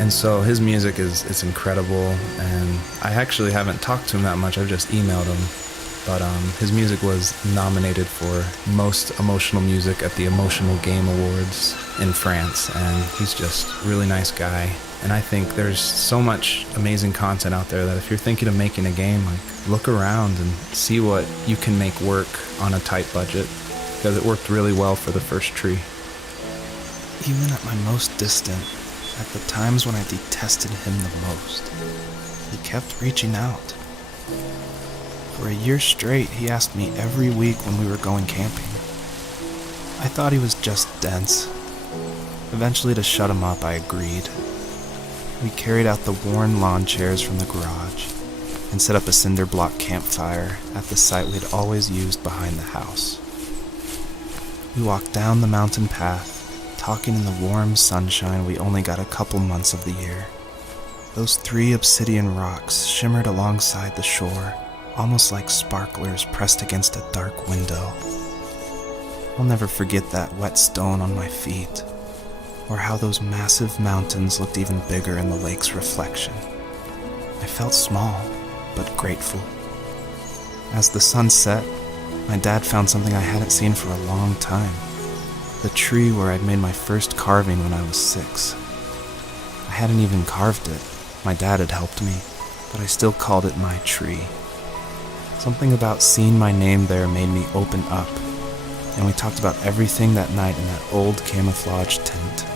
And so his music is incredible, and I actually haven't talked to him that much, I've just emailed him. But his music was nominated for Most Emotional Music at the Emotional Game Awards in France, and he's just a really nice guy. And I think there's so much amazing content out there that if you're thinking of making a game, like, look around and see what you can make work on a tight budget, because it worked really well for the first tree. Even at my most distant, at the times when I detested him the most, he kept reaching out. For a year straight, he asked me every week when we were going camping. I thought he was just dense. Eventually, to shut him up, I agreed. We carried out the worn lawn chairs from the garage and set up a cinder block campfire at the site we had always used behind the house. We walked down the mountain path, talking in the warm sunshine we only got a couple months of the year. Those 3 obsidian rocks shimmered alongside the shore, almost like sparklers pressed against a dark window. I'll never forget that wet stone on my feet, or how those massive mountains looked even bigger in the lake's reflection. I felt small, but grateful. As the sun set, my dad found something I hadn't seen for a long time. The tree where I'd made my first carving when I was 6. I hadn't even carved it. My dad had helped me, but I still called it my tree. Something about seeing my name there made me open up, and we talked about everything that night in that old camouflage tent.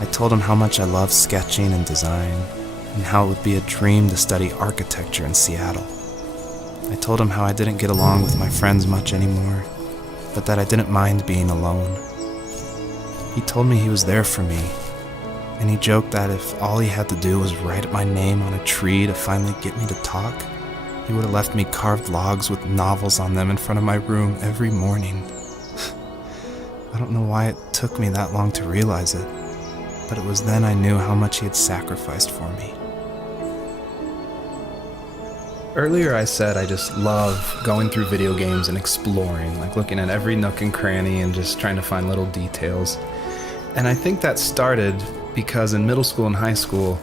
I told him how much I loved sketching and design, and how it would be a dream to study architecture in Seattle. I told him how I didn't get along with my friends much anymore, but that I didn't mind being alone. He told me he was there for me, and he joked that if all he had to do was write my name on a tree to finally get me to talk, he would have left me carved logs with novels on them in front of my room every morning. I don't know why it took me that long to realize it, but it was then I knew how much he had sacrificed for me. Earlier I said I just love going through video games and exploring, like looking at every nook and cranny and just trying to find little details. And I think that started because in middle school and high school,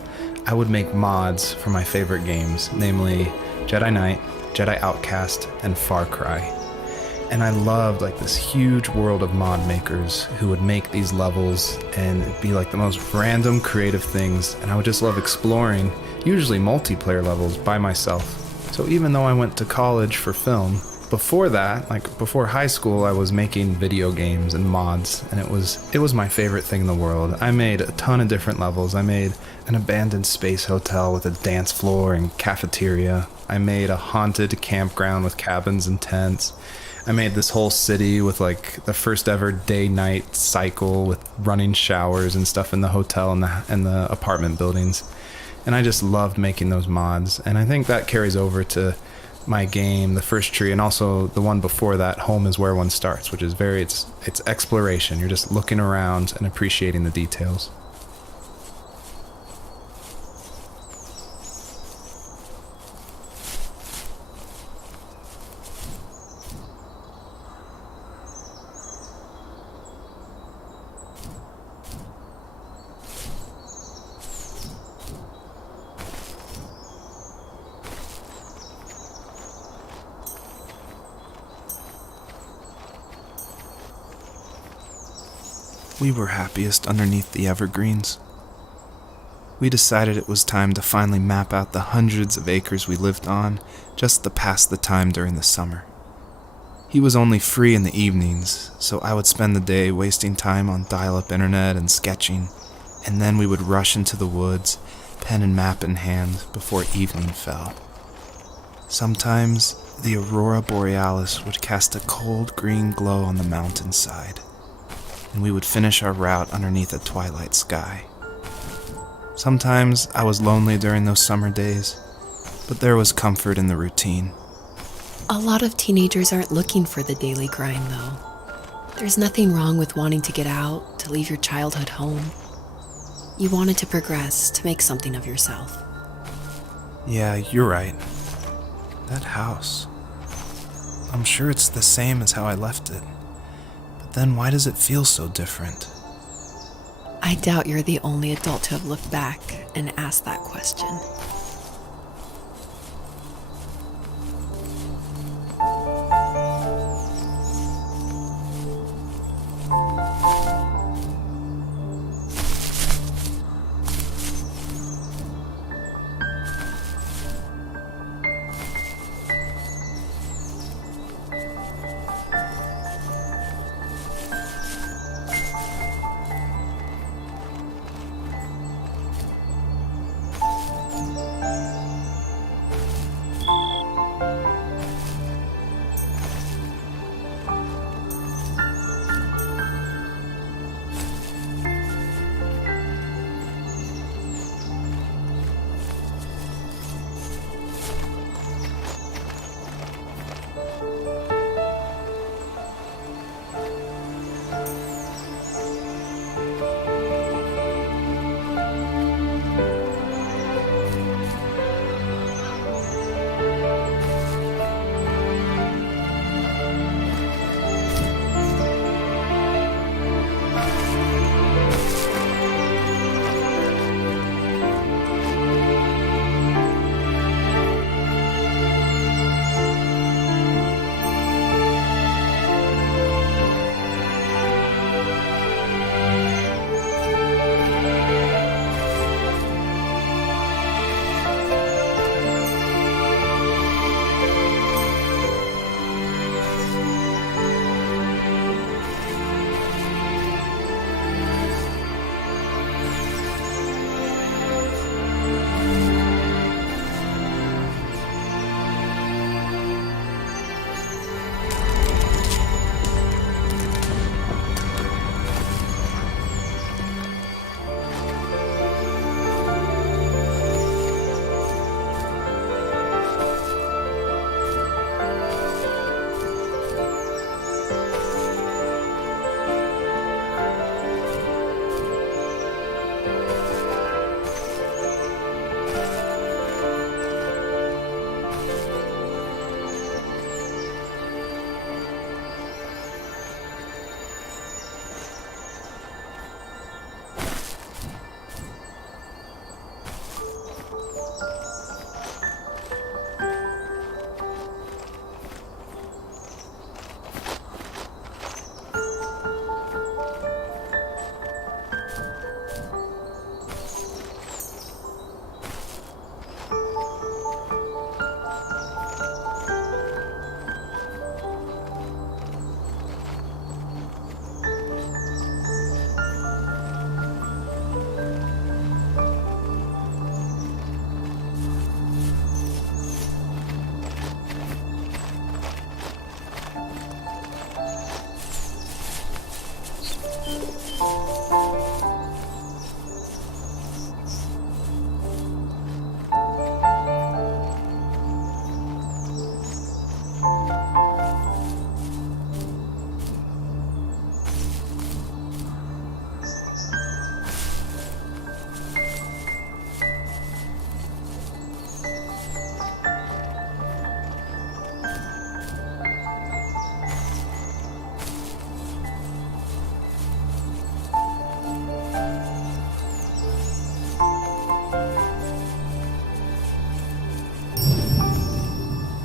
I would make mods for my favorite games, namely Jedi Knight, Jedi Outcast, and Far Cry. And I loved like this huge world of mod makers who would make these levels and it'd be like the most random creative things, and I would just love exploring, usually multiplayer levels by myself. So even though I went to college for film, before that, like before high school, I was making video games and mods, and it was my favorite thing in the world. I made a ton of different levels. I made an abandoned space hotel with a dance floor and cafeteria. I made a haunted campground with cabins and tents. I made this whole city with like the first ever day-night cycle with running showers and stuff in the hotel and the apartment buildings. And I just loved making those mods. And I think that carries over to my game, The First Tree, and also the one before that, Home is Where One Starts, which is it's exploration. You're just looking around and appreciating the details. We were happiest underneath the evergreens. We decided it was time to finally map out the hundreds of acres we lived on just to pass the time during the summer. He was only free in the evenings, so I would spend the day wasting time on dial-up internet and sketching, and then we would rush into the woods, pen and map in hand, before evening fell. Sometimes the aurora borealis would cast a cold green glow on the mountainside, and we would finish our route underneath a twilight sky. Sometimes I was lonely during those summer days, but there was comfort in the routine. A lot of teenagers aren't looking for the daily grind, though. There's nothing wrong with wanting to get out, to leave your childhood home. You wanted to progress, to make something of yourself. Yeah, you're right. That house. I'm sure it's the same as how I left it. But then why does it feel so different? I doubt you're the only adult to have looked back and asked that question.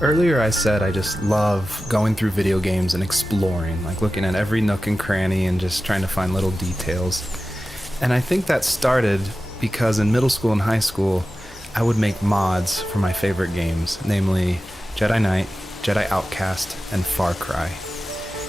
Earlier I said I just love going through video games and exploring, like looking at every nook and cranny and just trying to find little details. And I think that started because in middle school and high school, I would make mods for my favorite games, namely Jedi Knight, Jedi Outcast, and Far Cry.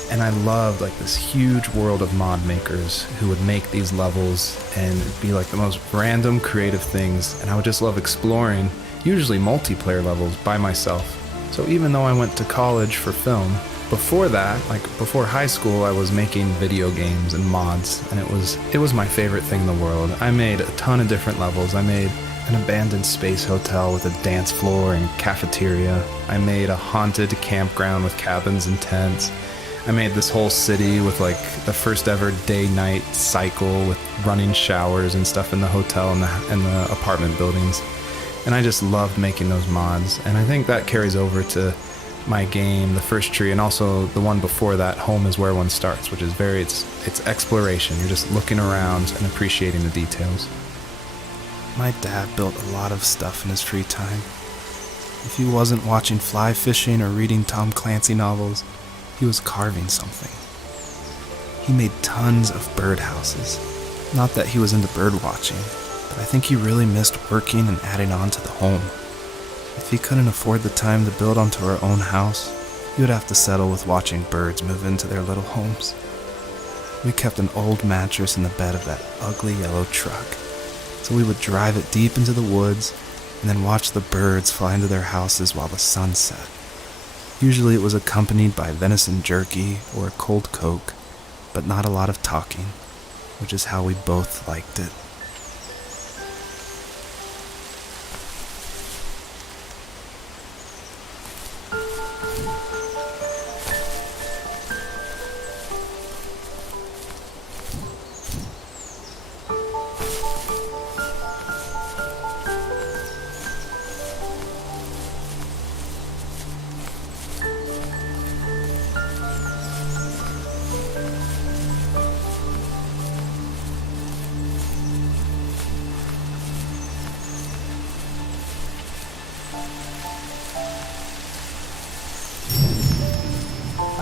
And I loved like this huge world of mod makers who would make these levels and it'd be like the most random creative things. And I would just love exploring, usually multiplayer levels by myself. So even though I went to college for film, before that, like before high school, I was making video games and mods, and it was my favorite thing in the world. I made a ton of different levels. I made an abandoned space hotel with a dance floor and cafeteria. I made a haunted campground with cabins and tents. I made this whole city with like the first ever day-night cycle with running showers and stuff in the hotel and the apartment buildings. And I just loved making those mods. And I think that carries over to my game, The First Tree, and also the one before that, Home is Where One Starts, which is it's exploration. You're just looking around and appreciating the details. My dad built a lot of stuff in his free time. If he wasn't watching fly fishing or reading Tom Clancy novels, he was carving something. He made tons of birdhouses. Not that he was into bird watching, but I think he really missed working and adding on to the home. If he couldn't afford the time to build onto our own house, he would have to settle with watching birds move into their little homes. We kept an old mattress in the bed of that ugly yellow truck, so we would drive it deep into the woods and then watch the birds fly into their houses while the sun set. Usually it was accompanied by venison jerky or a cold Coke, but not a lot of talking, which is how we both liked it.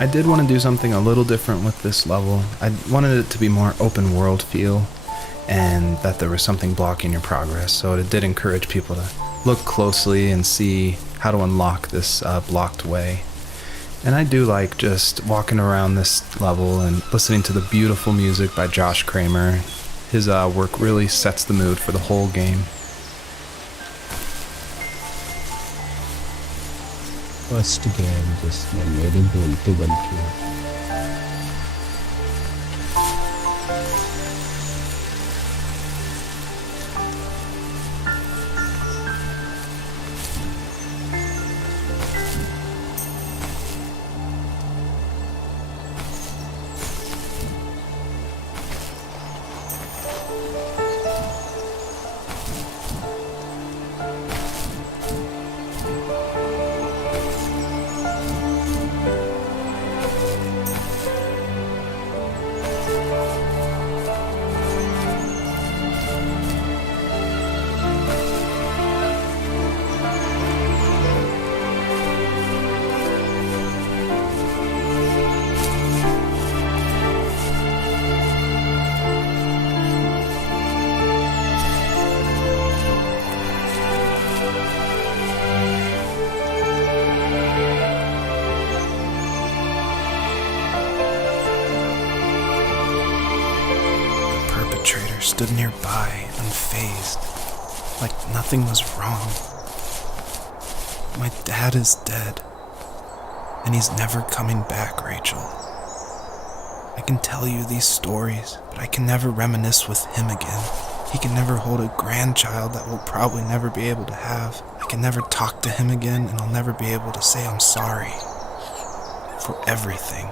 I did want to do something a little different with this level. I wanted it to be more open world feel and that there was something blocking your progress. So it did encourage people to look closely and see how to unlock this blocked way. And I do like just walking around this level and listening to the beautiful music by Josh Kramer. His work really sets the mood for the whole game. First game जिसने मेरी बोलती बंद की। Stood nearby, unfazed, like nothing was wrong. My dad is dead, and he's never coming back, Rachel. I can tell you these stories, but I can never reminisce with him again. He can never hold a grandchild that we'll probably never be able to have. I can never talk to him again, and I'll never be able to say I'm sorry for everything.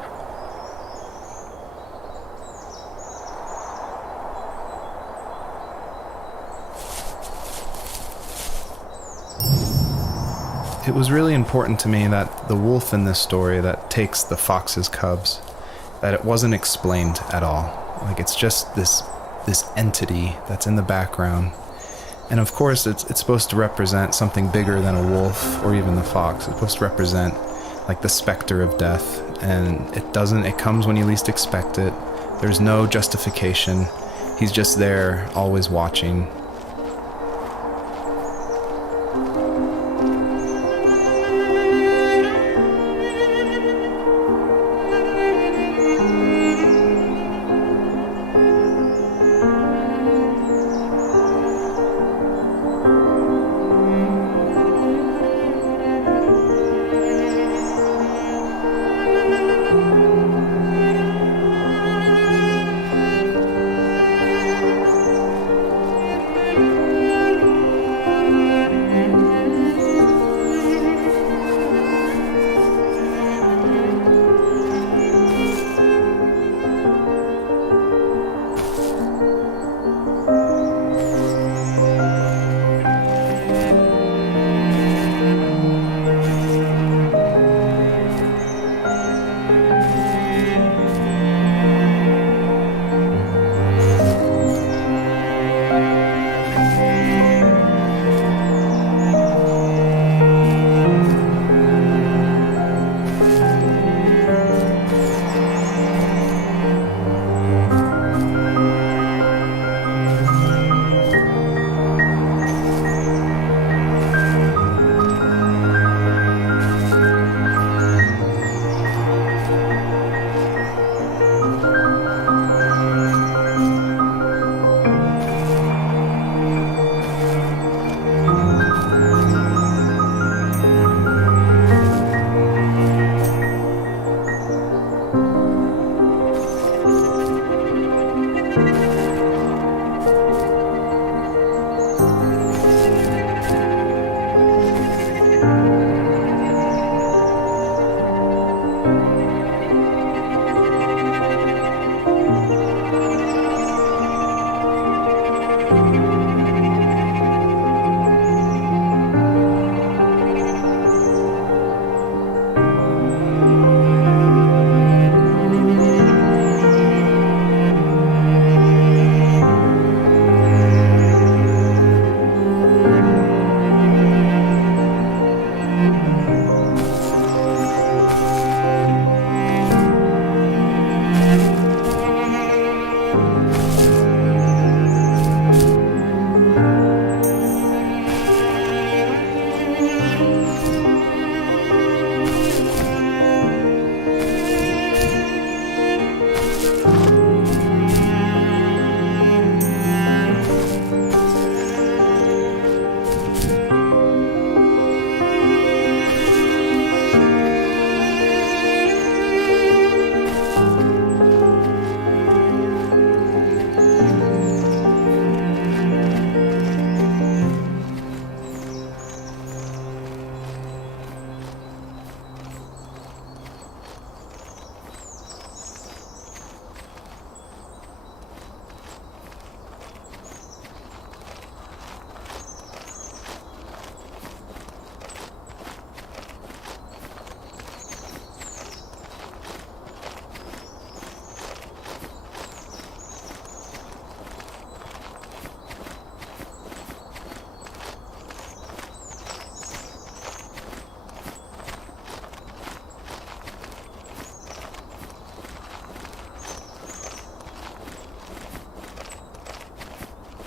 It was really important to me that the wolf in this story that takes the fox's cubs, that it wasn't explained at all. Like it's just this entity that's in the background. And of course, it's supposed to represent something bigger than a wolf or even the fox. It's supposed to represent like the specter of death, and it doesn't. It comes when you least expect it. There's no justification. He's just there, always watching.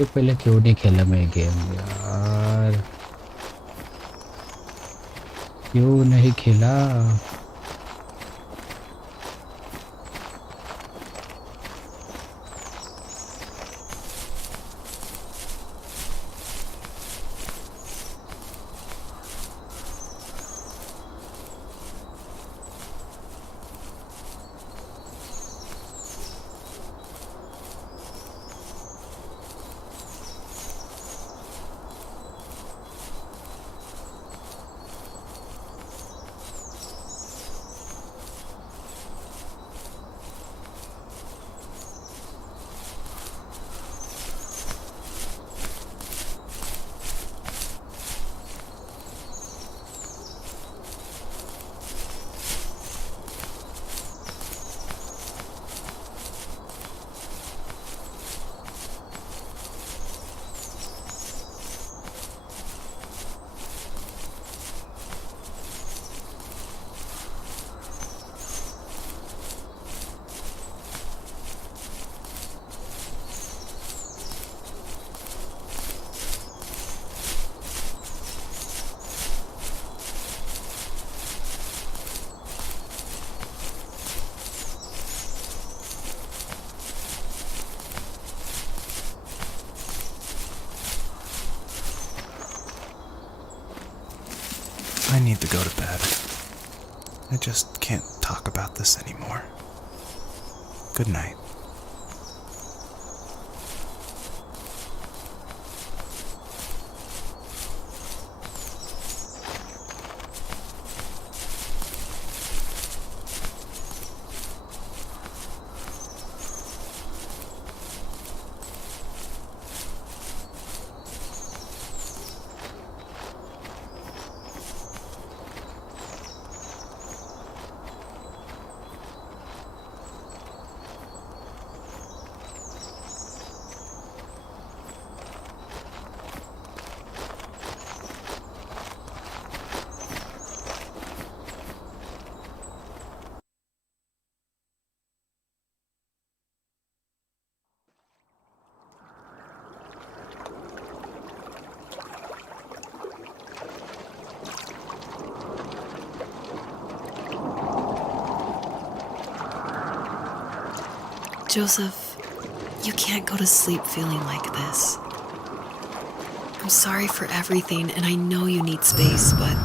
तो पहले क्यों नहीं खेला मैं game यार, क्यों नहीं खेला? need to go to bed. I just can't talk about this anymore. Good night. Joseph, you can't go to sleep feeling like this. I'm sorry for everything, and I know you need space, but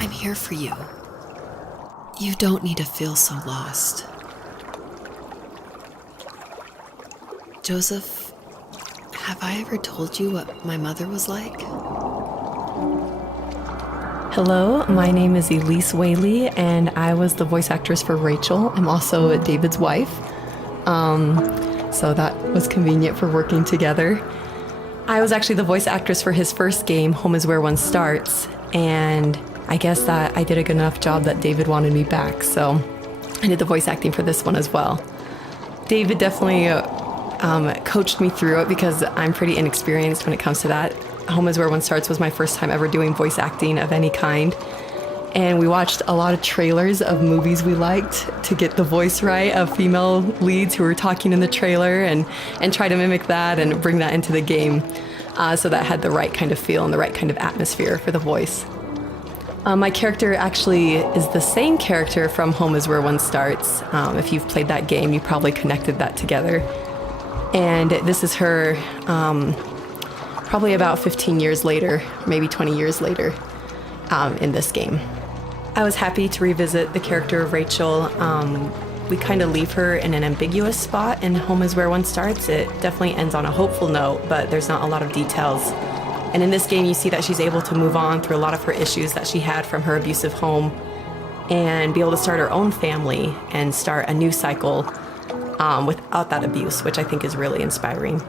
I'm here for you. You don't need to feel so lost. Joseph, have I ever told you what my mother was like? Hello, my name is Elise Whaley, and I was the voice actress for Rachel. I'm also David's wife. So that was convenient for working together. I was actually the voice actress for his first game, Home is Where One Starts, and I guess that I did a good enough job that David wanted me back, so I did the voice acting for this one as well. David definitely coached me through it because I'm pretty inexperienced when it comes to that. Home is Where One Starts was my first time ever doing voice acting of any kind. And we watched a lot of trailers of movies we liked to get the voice right of female leads who were talking in the trailer and try to mimic that and bring that into the game so that had the right kind of feel and the right kind of atmosphere for the voice. My character actually is the same character from Home is Where One Starts. If you've played that game, you probably connected that together. And this is her probably about 15 years later, maybe 20 years later in this game. I was happy to revisit the character of Rachel. We kind of leave her in an ambiguous spot in Home is Where One Starts. It definitely ends on a hopeful note, but there's not a lot of details. And in this game, you see that she's able to move on through a lot of her issues that she had from her abusive home and be able to start her own family and start a new cycle without that abuse, which I think is really inspiring.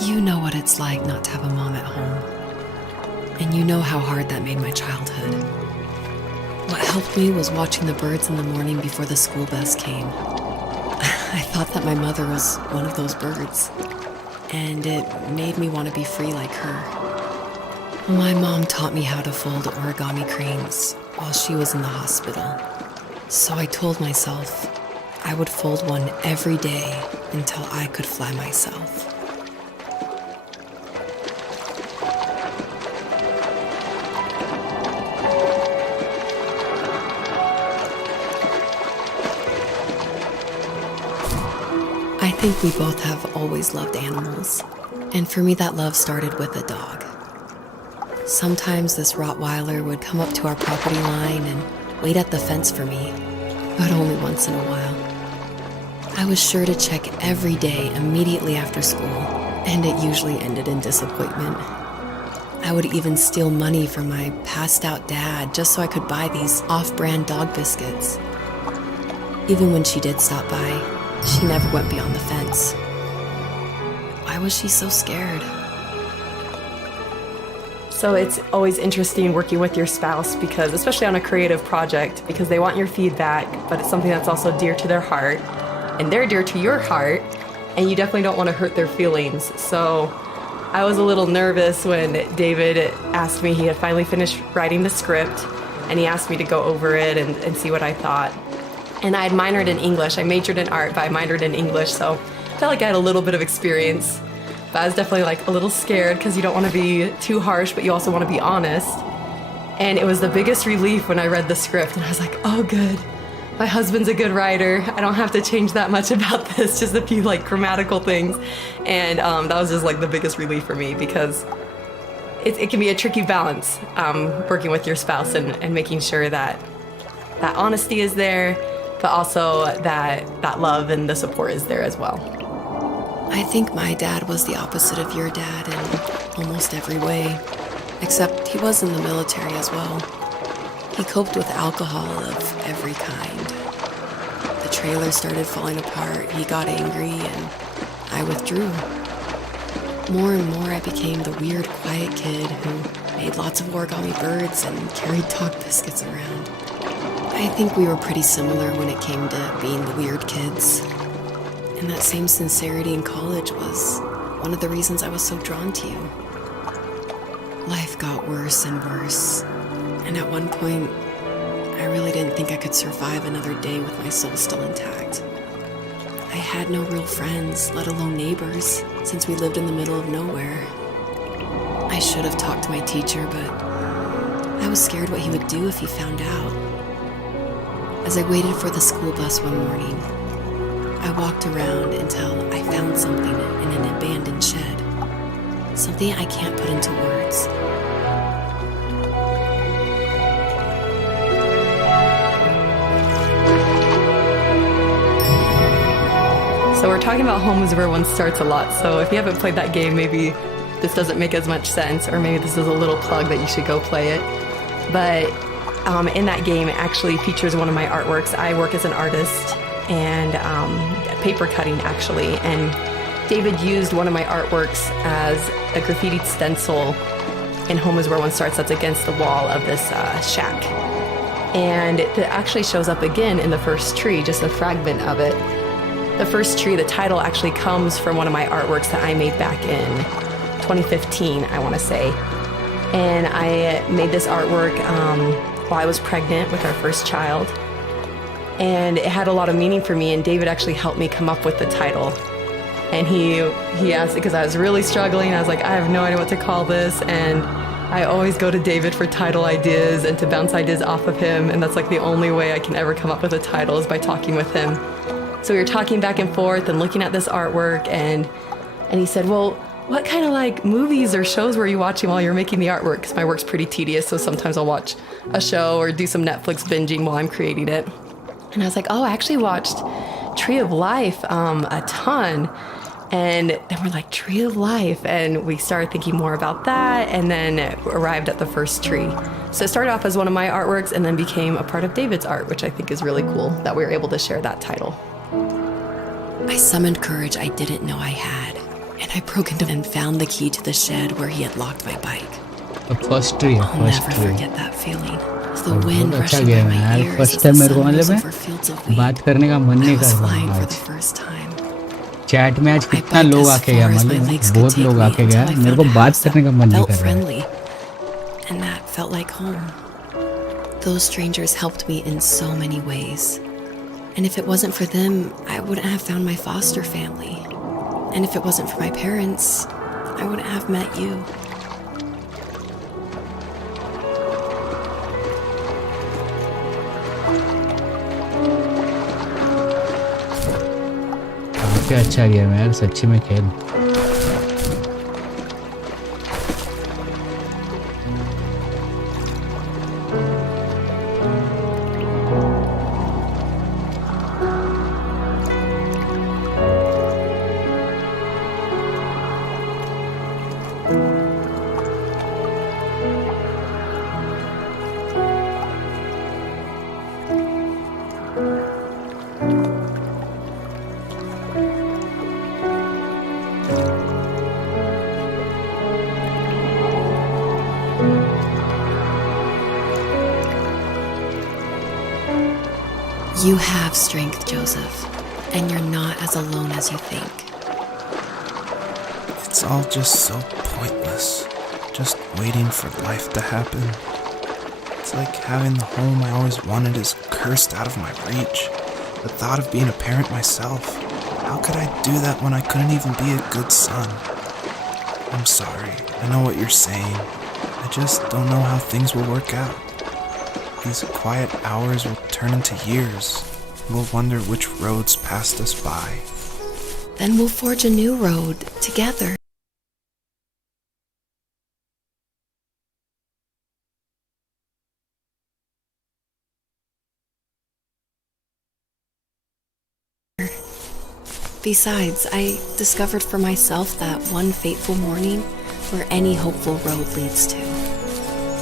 You know what it's like not to have a mom at home. And you know how hard that made my childhood. What helped me was watching the birds in the morning before the school bus came. I thought that my mother was one of those birds, and it made me want to be free like her. My mom taught me how to fold origami cranes while she was in the hospital. So I told myself I would fold one every day until I could fly myself. I think we both have always loved animals, and for me that love started with a dog. Sometimes this Rottweiler would come up to our property line and wait at the fence for me, but only once in a while. I was sure to check every day immediately after school, and it usually ended in disappointment. I would even steal money from my passed-out dad just so I could buy these off-brand dog biscuits. Even when she did stop by, she never went beyond the fence. Why was she so scared? So it's always interesting working with your spouse because, especially on a creative project, because they want your feedback, but it's something that's also dear to their heart, and they're dear to your heart, and you definitely don't want to hurt their feelings. So I was a little nervous when David asked me, he had finally finished writing the script, and he asked me to go over it and see what I thought. And I had minored in English. I majored in art, but I minored in English, so I felt like I had a little bit of experience. But I was definitely like a little scared because you don't want to be too harsh, but you also want to be honest. And it was the biggest relief when I read the script, and I was like, oh, good. My husband's a good writer. I don't have to change that much about this, just a few like grammatical things. And that was just like the biggest relief for me because it can be a tricky balance, working with your spouse and making sure that honesty is there, but also that love and the support is there as well. I think my dad was the opposite of your dad in almost every way, except he was in the military as well. He coped with alcohol of every kind. The trailer started falling apart, he got angry, and I withdrew. More and more I became the weird, quiet kid who made lots of origami birds and carried dog biscuits around. I think we were pretty similar when it came to being the weird kids. And that same sincerity in college was one of the reasons I was so drawn to you. Life got worse and worse, and at one point, I really didn't think I could survive another day with my soul still intact. I had no real friends, let alone neighbors, since we lived in the middle of nowhere. I should have talked to my teacher, but I was scared what he would do if he found out. As I waited for the school bus one morning, I walked around until I found something in an abandoned shed. Something I can't put into words. So we're talking about homes where one starts a lot. So if you haven't played that game, maybe this doesn't make as much sense, or maybe this is a little plug that you should go play it. But in that game, it actually features one of my artworks. I work as an artist and paper cutting, actually. And David used one of my artworks as a graffitied stencil in Home is Where One Starts that's against the wall of this shack. And it actually shows up again in the first tree, just a fragment of it. The first tree, the title actually comes from one of my artworks that I made back in 2015, I want to say. And I made this artwork while I was pregnant with our first child. And it had a lot of meaning for me, and David actually helped me come up with the title. And he asked, because I was really struggling, I was like, I have no idea what to call this, and I always go to David for title ideas and to bounce ideas off of him, and that's like the only way I can ever come up with a title is by talking with him. So we were talking back and forth and looking at this artwork, and he said, well, what kind of like movies or shows were you watching while you're making the artwork? Because my work's pretty tedious, so sometimes I'll watch a show or do some Netflix binging while I'm creating it. And I was like, oh, I actually watched Tree of Life a ton. And then we're like, Tree of Life. And we started thinking more about that, and then arrived at the first tree. So it started off as one of my artworks and then became a part of David's art, which I think is really cool that we were able to share that title. I summoned courage I didn't know I had, and I broke into and found the key to the shed where he had locked my bike. The first tree, I'll first never tree. forget that feeling. As the और wind बहुत अच्छा rushing by game है my यार. ears first as time the मेरे को sun मतलब rose है over fields of wheat. बात करने का मन I नहीं was कर flying रहा for आज. the first time. चैट में आज I कितना biked लोग as आके far गया as my मालूम है? legs could बहुत take लोग me आके until गया. I मेरे found को a बात house करने का मन that नहीं felt कर रहा. friendly, and that felt like home. Those strangers helped me in so many ways. And if it wasn't for them, I wouldn't have found my foster family. And if it wasn't for my parents, I wouldn't have met you. काफी अच्छा game है यार, सच्ची में खेल. You have strength, Joseph, and you're not as alone as you think. It's all just so pointless. Just waiting for life to happen. It's like having the home I always wanted is cursed out of my reach. The thought of being a parent myself. How could I do that when I couldn't even be a good son? I'm sorry. I know what you're saying. I just don't know how things will work out. These quiet hours will turn into years. We'll wonder which roads passed us by. Then we'll forge a new road together. Besides, I discovered for myself that one fateful morning where any hopeful road leads to.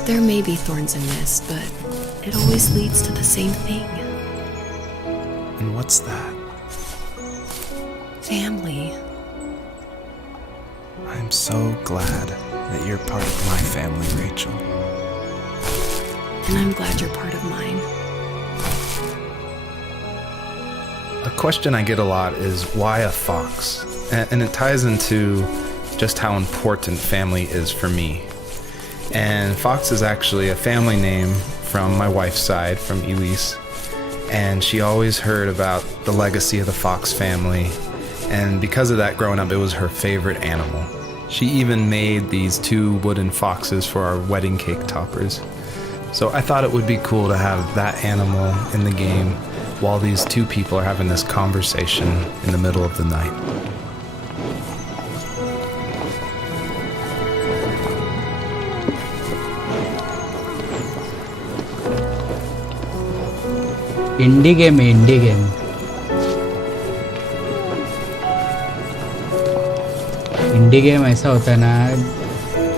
There may be thorns and mist, but it always leads to the same thing. And what's that? Family. I'm so glad that you're part of my family, Rachel. And I'm glad you're part of mine. A question I get a lot is why a fox? And it ties into just how important family is for me. And Fox is actually a family name from my wife's side, from Elise. And she always heard about the legacy of the Fox family. And because of that, growing up, it was her favorite animal. She even made these 2 wooden foxes for our wedding cake toppers. So I thought it would be cool to have that animal in the game while these 2 people are having this conversation in the middle of the night. Indie game है, indie game. इंडी game ऐसा होता है ना,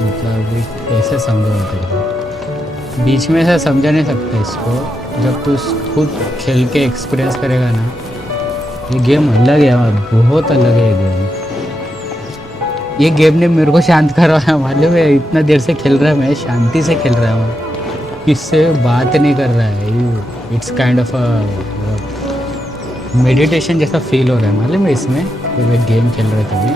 मतलब कैसे समझाऊं तेरे को, बीच में से समझा नहीं सकता इसको। जब तू खुद खेल के एक्सपीरियंस करेगा ना, ये गेम अलग है, बहुत अलग है ये गेम। ये गेम ने मेरे को शांत करवाया, मालूम है? इतना देर से खेल रहा है, मैं शांति से खेल रहा हूँ, किससे बात नहीं कर रहा है। It's kind of a meditation जैसा फील हो रहा है, मालूम है इसमें, जब एक गेम खेल रहे तभी।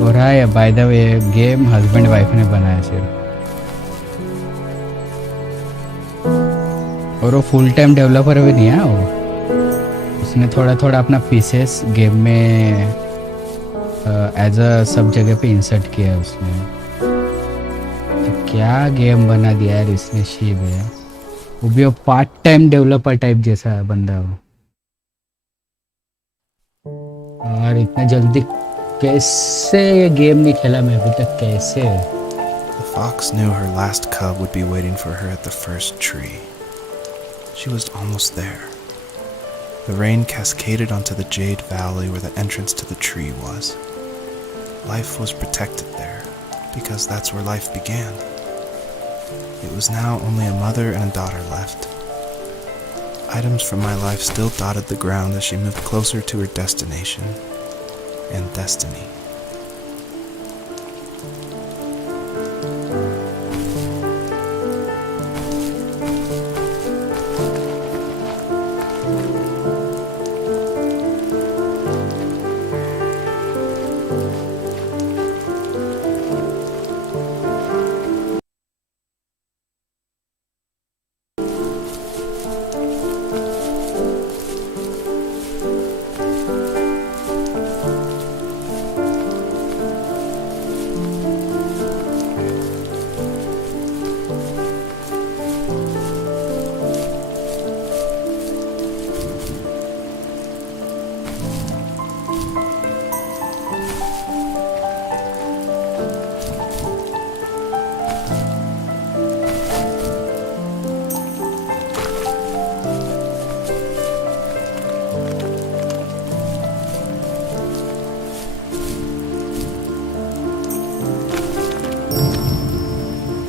हो रहा है by the way, game husband wife ने बनाया सिर्फ, और वो फुल टाइम डेवलपर भी नहीं है वो। उसने थोड़ा थोड़ा अपना पीसेस गेम में एज अ सब जगह पे इंसर्ट किया है उसने। तो क्या गेम बना दिया यार इसने, शिव है वो भी, वो पार्ट टाइम डेवलपर टाइप जैसा बंदा वो। और इतना जल्दी कैसे ये गेम नहीं खेला मैं अभी तक, कैसे? The fox knew her last cub would be waiting for her at the first tree. She was almost there. The rain cascaded onto the jade valley where the entrance to the tree was. Life was protected there, because that's where life began. It was now only a mother and a daughter left. Items from my life still dotted the ground as she moved closer to her destination and destiny.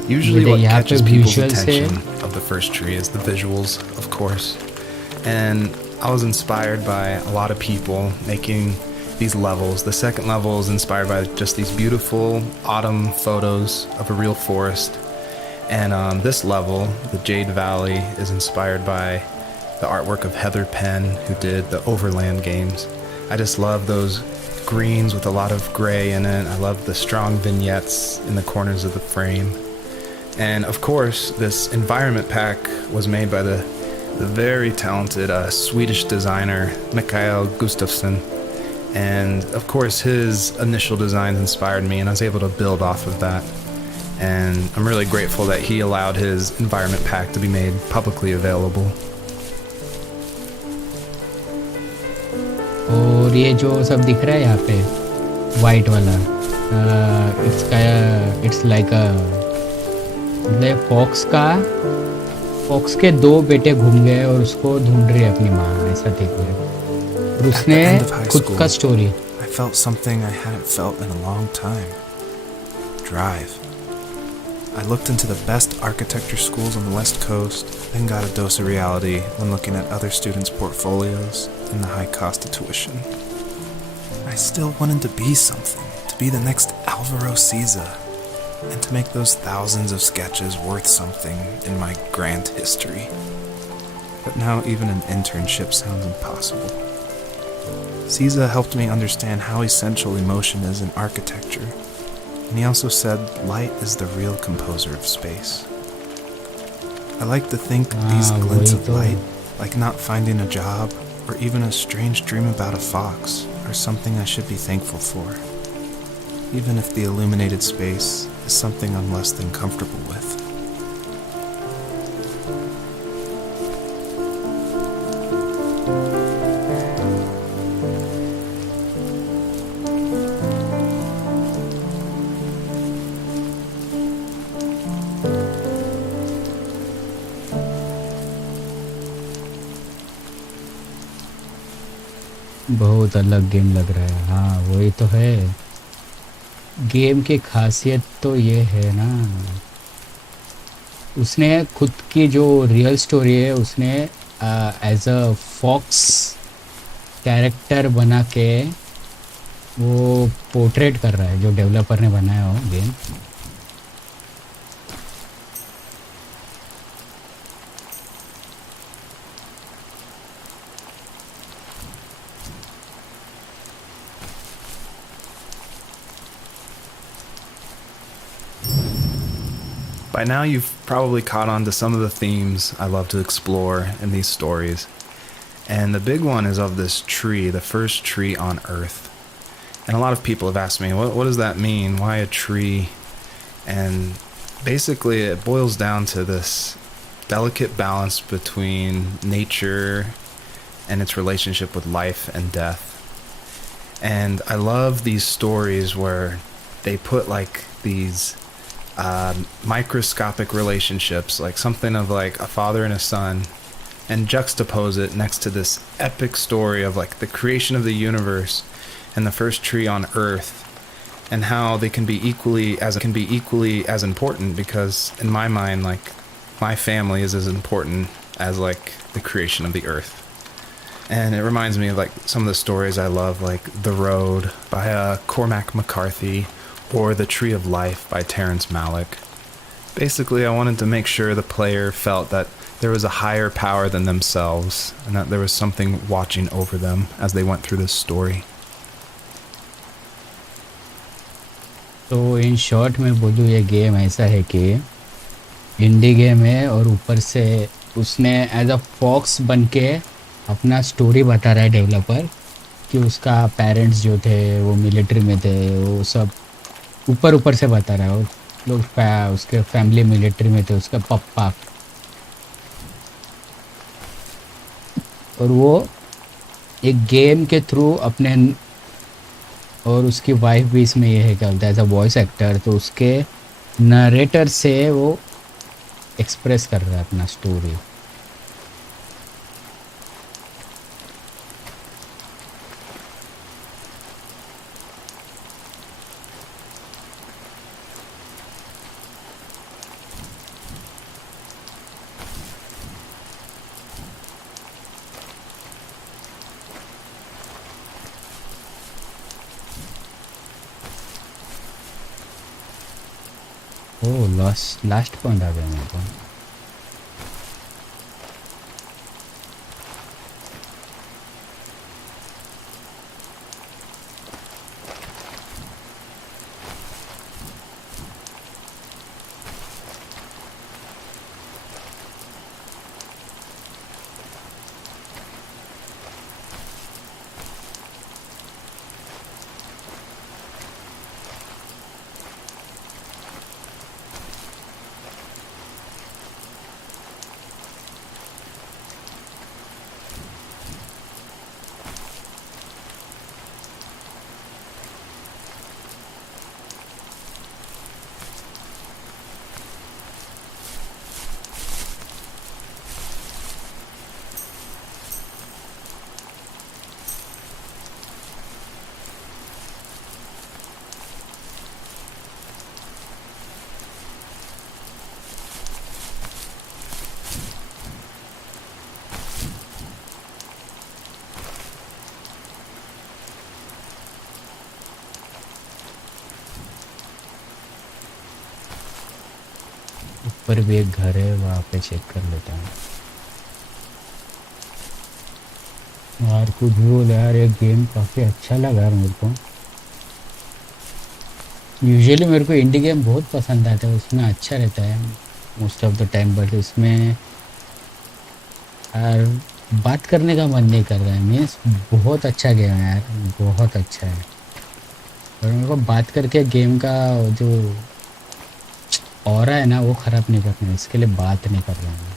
Usually जैसे what यहाँ पे catches people's visuals है. attention of the first tree is the visuals, of course. And I was inspired by a lot of people making these levels. The second level is inspired by just these beautiful autumn photos of a real forest. And this level, the Jade Valley, is inspired by the artwork of Heather Penn, who did the Overland games. I just love those greens with a lot of gray in it. I love the strong vignettes in the corners of the frame. And of course, this environment pack was made by the very talented Swedish designer Mikael Gustafsson. And of course, his initial designs inspired me, and I was able to build off of that. And I'm really grateful that he allowed his environment pack to be made publicly available. और ये जो सब दिख रहा है यहाँ पे white वाला, इट्स लाइक मतलब फॉक्स के 2 बेटे घूम गए और उसको ढूंढ रही है अपनी माँ, ऐसा ठीक है. और उसने At the end of high खुद school, का story. I felt something I hadn't felt in a long time. Drive. I looked into the best architecture schools on the West Coast, then got a dose of reality when looking at other students' portfolios and the high cost of tuition. I still wanted to be something, to be the next Alvaro Siza, and to make those thousands of sketches worth something in my grand history. But now even an internship sounds impossible. Siza helped me understand how essential emotion is in architecture. And he also said light is the real composer of space. I like to think these glints of light, like not finding a job or even a strange dream about a fox, are something I should be thankful for, even if the illuminated space is something I'm less than comfortable with. बहुत अलग game लग रहा है. हाँ वही तो है, game की खासियत तो ये है ना, उसने खुद की जो रियल स्टोरी है उसने एज अ फॉक्स कैरेक्टर बना के वो पोर्ट्रेट कर रहा है, जो डेवलपर ने बनाया हो game. By now, you've probably caught on to some of the themes I love to explore in these stories. And the big one is of this tree, the first tree on Earth. And a lot of people have asked me, what does that mean? Why a tree? And basically, it boils down to this delicate balance between nature and its relationship with life and death. And I love these stories where they put like these microscopic relationships, like something of like a father and a son, and juxtapose it next to this epic story of like the creation of the universe and the first tree on Earth, and how they can be equally as important, because in my mind, like my family is as important as like the creation of the Earth. And it reminds me of like some of the stories I love, like The Road by Cormac McCarthy, or The Tree of Life by Terrence Malick. Basically, I wanted to make sure the player felt that there was a higher power than themselves, and that there was something watching over them as they went through this story. तो in short में बोलूँ, ये game ऐसा है कि इंडी game है, और ऊपर से उसने एज अ फॉक्स बन के अपना स्टोरी बता रहा है डेवलपर, कि उसका पेरेंट्स जो थे वो मिलिट्री में थे, वो सब ऊपर से बता रहा है. और लोग उसके फैमिली मिलिट्री में थे, उसका पप्पा, और वो एक गेम के थ्रू अपने, और उसकी वाइफ भी इसमें ये है क्या बोलता है एज अ वॉइस एक्टर, तो उसके नरेटर से वो एक्सप्रेस कर रहा है अपना स्टोरी. ओह लास्ट पॉइंट आ गया मेरे को। ऊपर भी एक घर है, वहाँ पे चेक कर लेता हूँ। यार कुछ भी बोले यार, ये गेम काफ़ी अच्छा लगा यार मेरे को। यूजुअली मेरे को इंडी गेम बहुत पसंद आता है, उसमें अच्छा रहता है most of the time, but इसमें यार बात करने का मन नहीं कर रहा है। मीन्स बहुत अच्छा गेम है यार, बहुत अच्छा है, और मेरे को बात करके गेम का जो ऑरा है ना वो ख़राब नहीं करना है, इसके लिए बात नहीं कर रहा हूँ।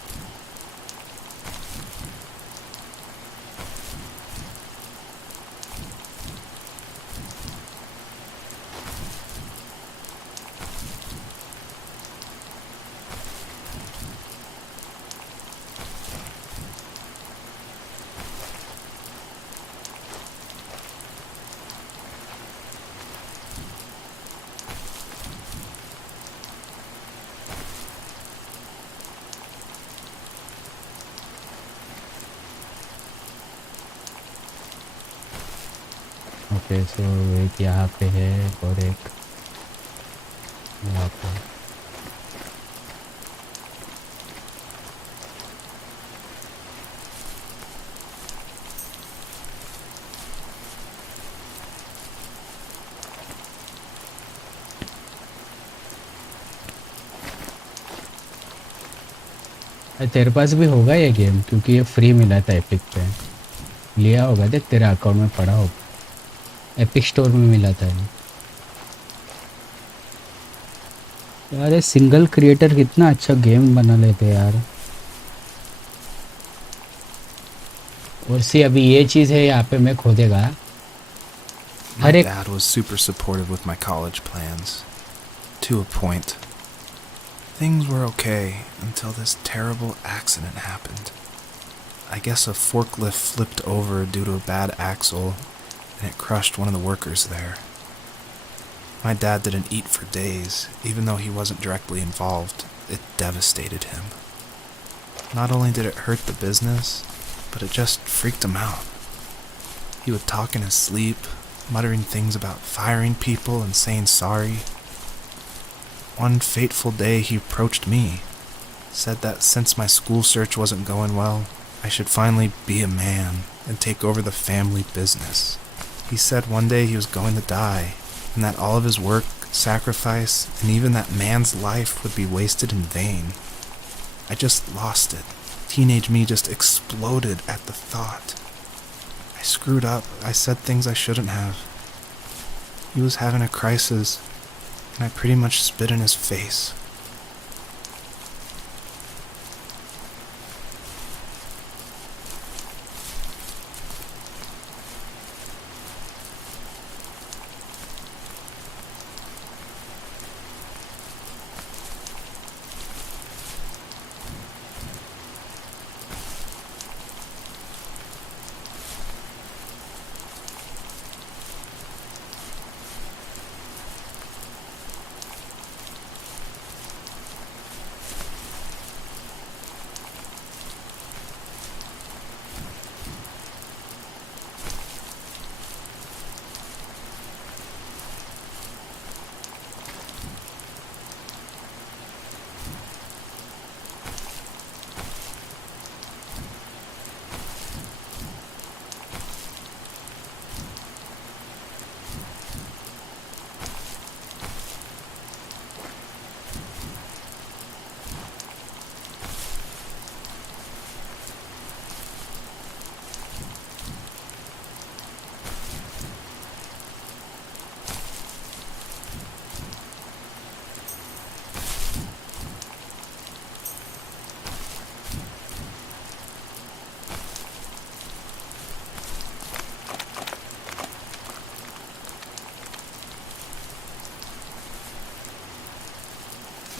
ओके सो एक यहाँ पे है और एक यहाँ पे। तेरे पास भी होगा ये गेम, क्योंकि ये फ्री मिला था एपिक पे, लिया होगा, देख तेरे अकाउंट में पड़ा होगा, एपिक स्टोर में मिला था ये। यार ये सिंगल क्रिएटर कितना अच्छा गेम बना लेते यार। और सी अभी ये चीज़ है यहाँ पे मैं खोदेगा My हर एक। dad was super supportive with my college plans. To a point. Things were okay until this terrible accident happened. I guess a forklift flipped over due to a bad axle, and it crushed one of the workers there. My dad didn't eat for days, even though he wasn't directly involved. It devastated him. Not only did it hurt the business, but it just freaked him out. He would talk in his sleep, muttering things about firing people and saying sorry. One fateful day he approached me, said that since my school search wasn't going well, I should finally be a man and take over the family business. He said one day he was going to die, and that all of his work, sacrifice, and even that man's life would be wasted in vain. I just lost it. Teenage me just exploded at the thought. I screwed up. I said things I shouldn't have. He was having a crisis, and I pretty much spit in his face.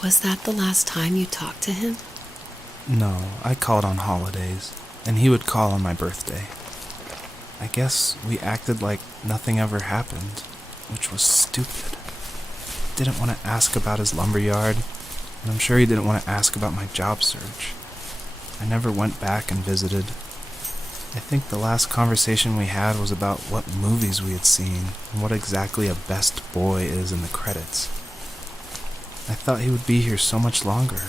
Was that the last time you talked to him? No, I called on holidays, and he would call on my birthday. I guess we acted like nothing ever happened, which was stupid. Didn't want to ask about his lumberyard, and I'm sure he didn't want to ask about my job search. I never went back and visited. I think the last conversation we had was about what movies we had seen and what exactly a best boy is in the credits. I thought he would be here so much longer.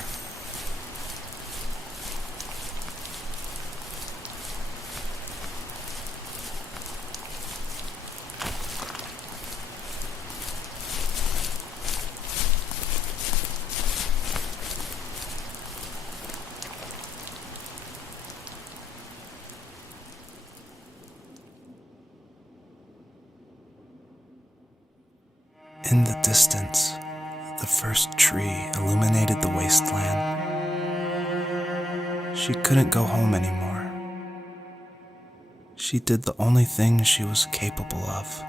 In the distance, the first tree illuminated the wasteland. She couldn't go home anymore. She did the only thing she was capable of.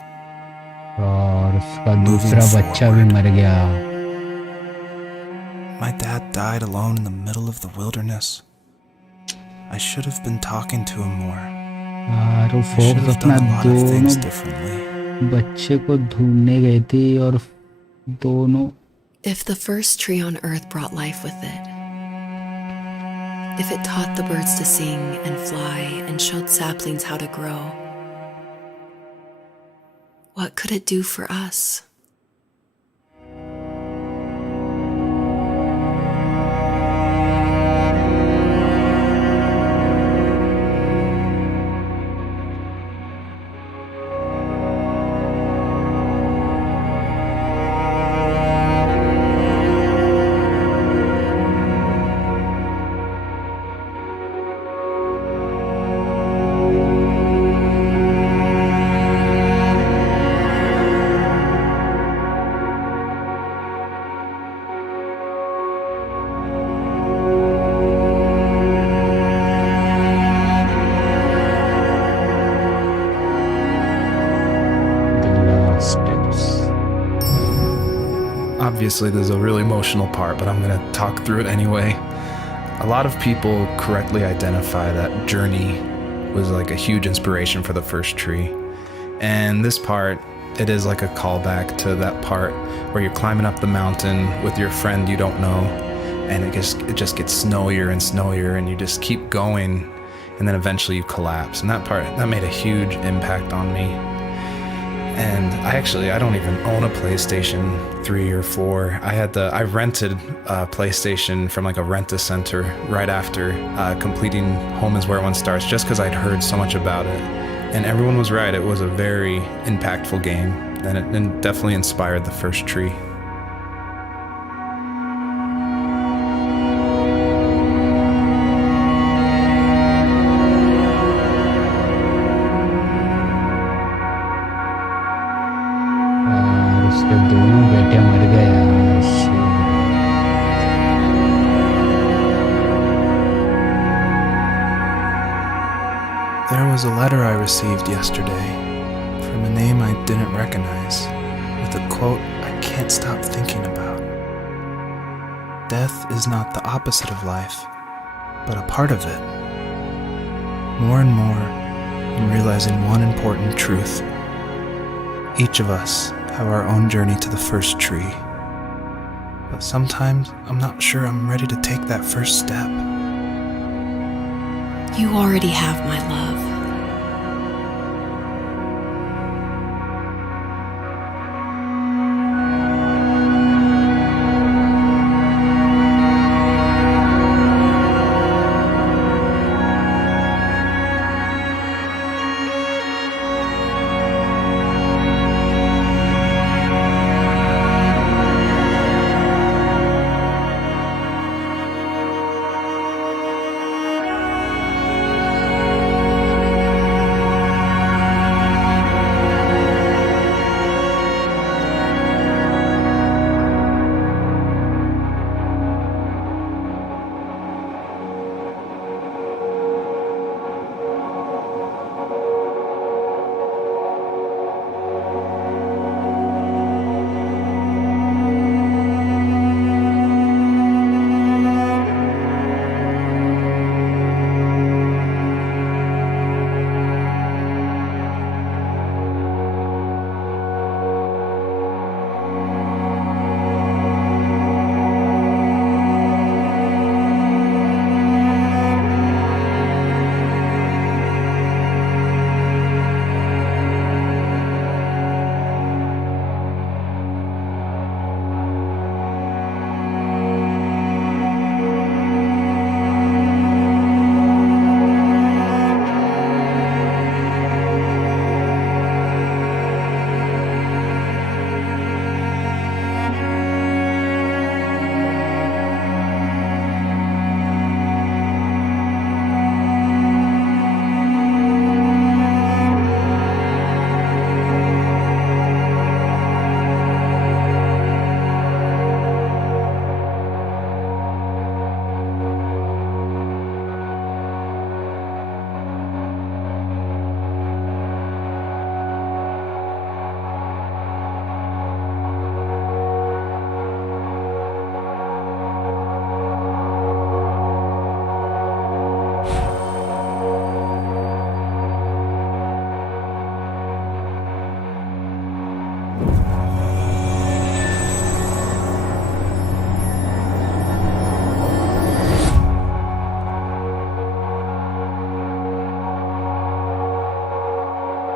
और उसका Moving दूसरा बच्चा भी forward. मर गया. My dad died alone in the middle of the wilderness. I should have been talking to him more. और वो I should focus have अपना done a lot of things दोनों differently. बच्चे को ढूंढने गए थे और दोनों. If the first tree on earth brought life with it, if it taught the birds to sing and fly and showed saplings how to grow, what could it do for us? Obviously, there's a really emotional part, but I'm going to talk through it anyway. A lot of people correctly identify that Journey was like a huge inspiration for the first tree. And this part, it is like a callback to that part where you're climbing up the mountain with your friend you don't know, and it just gets snowier and snowier, and you just keep going, and then eventually you collapse. And that part, that made a huge impact on me. And I don't even own a PlayStation 3 or 4. I rented a PlayStation from like a rent-a-center right after completing Home is Where One Starts, just because I'd heard so much about it. And everyone was right, it was a very impactful game, and it definitely inspired the first tree. और उसके दोनों बेटे मर गए यार. There was a letter I received yesterday from a name I didn't recognize, with a quote I can't stop thinking about. Death is not the opposite of life, but a part of it. More and more, I'm realizing one important truth. Each of us have our own journey to the first tree. But sometimes I'm not sure I'm ready to take that first step. You already have my love.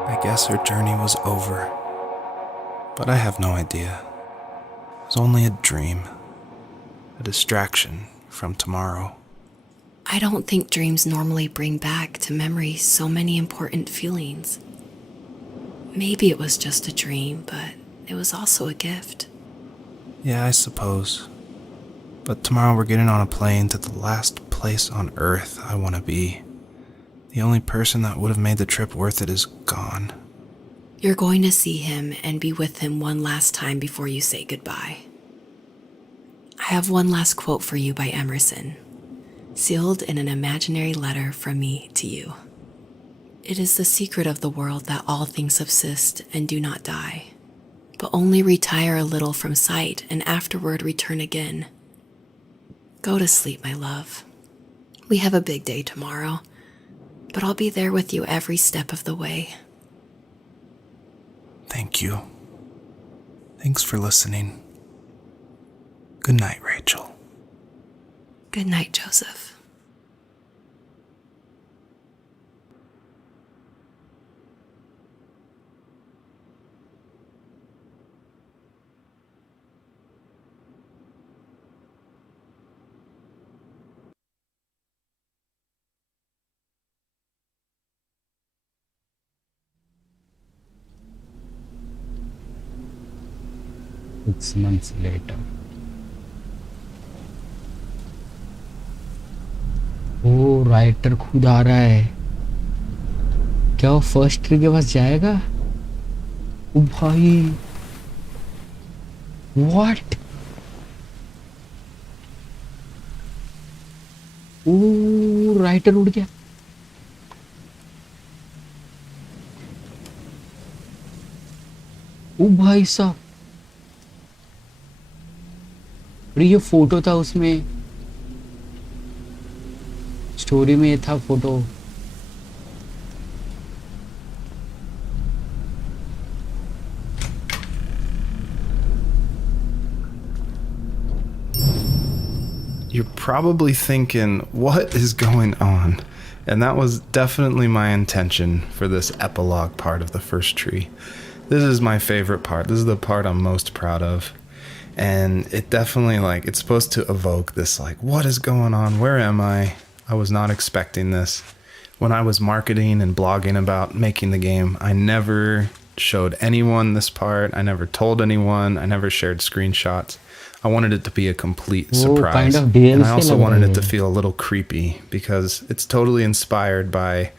I guess her journey was over. But I have no idea. It was only a dream. A distraction from tomorrow. I don't think dreams normally bring back to memory so many important feelings. Maybe it was just a dream, but it was also a gift. Yeah, I suppose. But tomorrow we're getting on a plane to the last place on Earth I want to be. The only person that would have made the trip worth it is gone. You're going to see him and be with him one last time before you say goodbye. I have one last quote for you by Emerson, sealed in an imaginary letter from me to you. It is the secret of the world that all things subsist and do not die, but only retire a little from sight and afterward return again. Go to sleep, my love. We have a big day tomorrow, but I'll be there with you every step of the way. Thank you. Thanks for listening. Good night, Rachel. Good night, Joseph. Six months later. O writer खुद आ रहा है। क्या वो first tree के पास जाएगा? ओ भाई, what? O writer उड़ गया। ओ भाई साहब, अरे ये फोटो था उसमें, स्टोरी में ये था photo. You're probably thinking, what is going on? And that was definitely my intention for this epilogue part of the first tree. This is my favorite part. This is the part I'm most proud of. And it definitely, it's supposed to evoke this, what is going on? Where am I? I was not expecting this. When I was marketing and blogging about making the game, I never showed anyone this part. I never told anyone. I never shared screenshots. I wanted it to be a complete surprise. kind of DLC and I also लग wanted रहा it to है। feel a little creepy because it's totally inspired by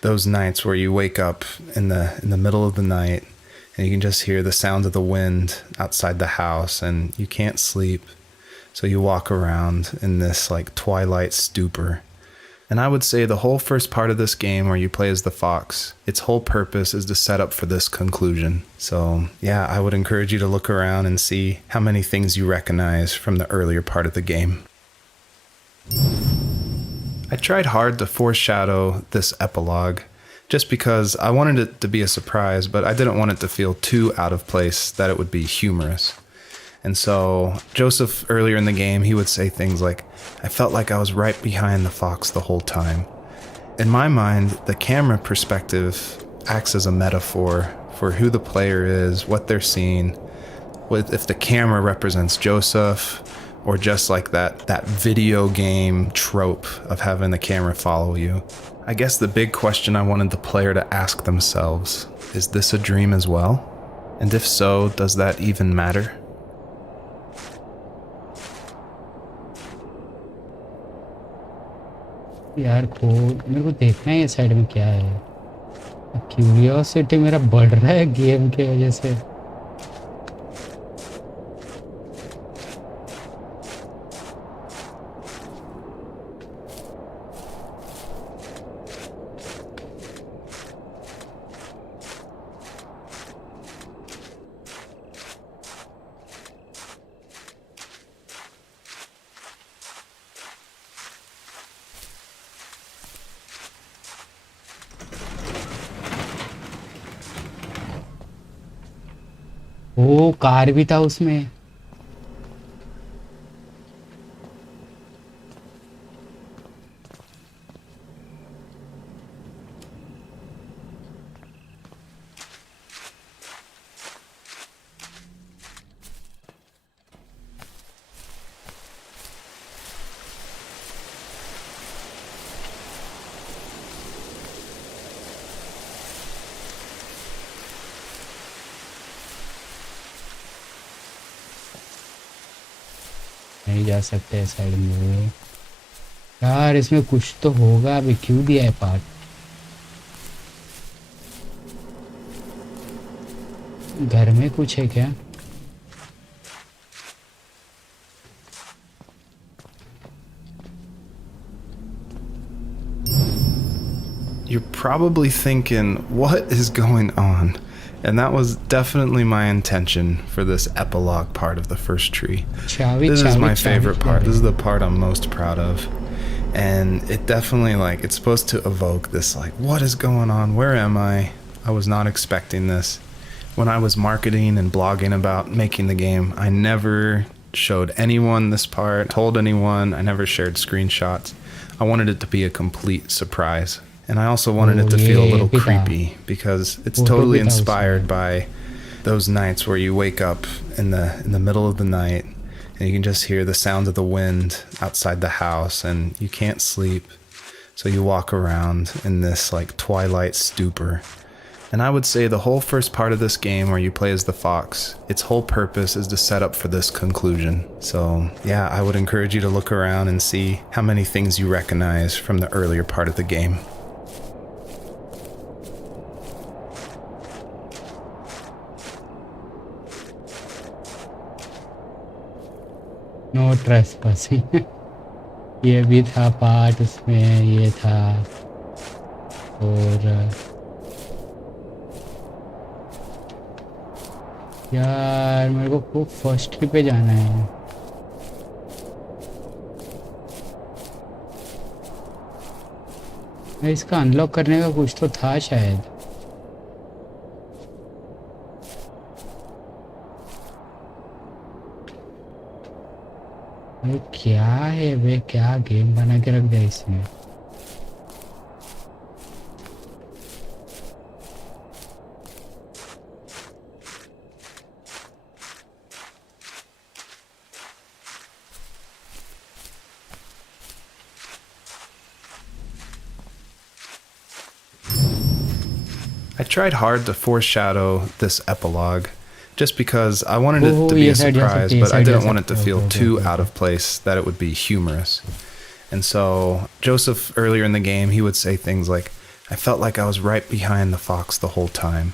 those nights where you wake up in the middle of the night and you can just hear the sounds of the wind outside the house and you can't sleep. So you walk around in this twilight stupor. And I would say the whole first part of this game where you play as the fox, its whole purpose is to set up for this conclusion. So yeah, I would encourage you to look around and see how many things you recognize from the earlier part of the game. I tried hard to foreshadow this epilogue just because I wanted it to be a surprise, but I didn't want it to feel too out of place that it would be humorous. And so Joseph, earlier in the game, he would say things like, I felt like I was right behind the fox the whole time. In my mind, the camera perspective acts as a metaphor for who the player is, what they're seeing, if the camera represents Joseph, or just like that video game trope of having the camera follow you. I guess the big question I wanted the player to ask themselves, is this a dream as well? And if so, does that even matter? यार मेरे को देखना है ये side में क्या है। Curiosity मेरा बढ़ रहा है गेम के वजह से। ओ कार भी था उसमें। नहीं जा सकते साइड में। यार इसमें कुछ तो होगा, अभी क्यों दिया है पार्ट? घर में कुछ है क्या? You're probably thinking, what is going on? And that was definitely my intention for this epilogue part of the first tree. चाबी This is चाबी my चाबी favorite क्या part. This है? is the part I'm most proud of. And it definitely, like, it's supposed to evoke this, like, what is going on? Where am I? I was not expecting this. When I was marketing and blogging about making the game, I never showed anyone this part, told anyone, I never shared screenshots. I wanted it to be a complete surprise. And I also wanted it to feel a little creepy because it's totally inspired by those nights where you wake up in the middle of the night and you can just hear the sounds of the wind outside the house and you can't sleep. So you walk around in this like twilight stupor. And I would say the whole first part of this game where you play as the fox, its whole purpose is to set up for this conclusion. So yeah, I would encourage you to look around and see how many things you recognize from the earlier part of the game. No trespassing. ये भी था part उसमें, ये था। और यार मेरे को फर्स्ट ट्री पे जाना है। इसका अनलॉक करने का कुछ तो था शायद। ये क्या है वे, क्या गेम बना के रख दिया इसने? I tried hard to foreshadow this epilogue just because I wanted it to be a surprise, but I didn't want it to feel too out of place that it would be humorous. And so Joseph, earlier in the game, he would say things like, I felt like I was right behind the fox the whole time.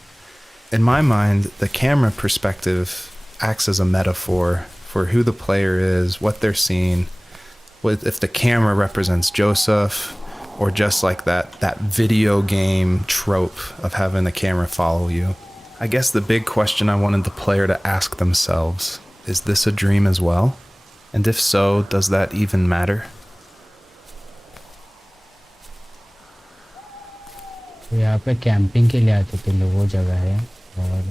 In my mind, the camera perspective acts as a metaphor for who the player is, what they're seeing. If the camera represents Joseph, or just like that video game trope of having the camera follow you. I guess the big question I wanted the player to ask themselves, is this a dream as well? And if so, does that even matter? यहाँ पे camping के लिए आते थे लोग, वो जगह है। और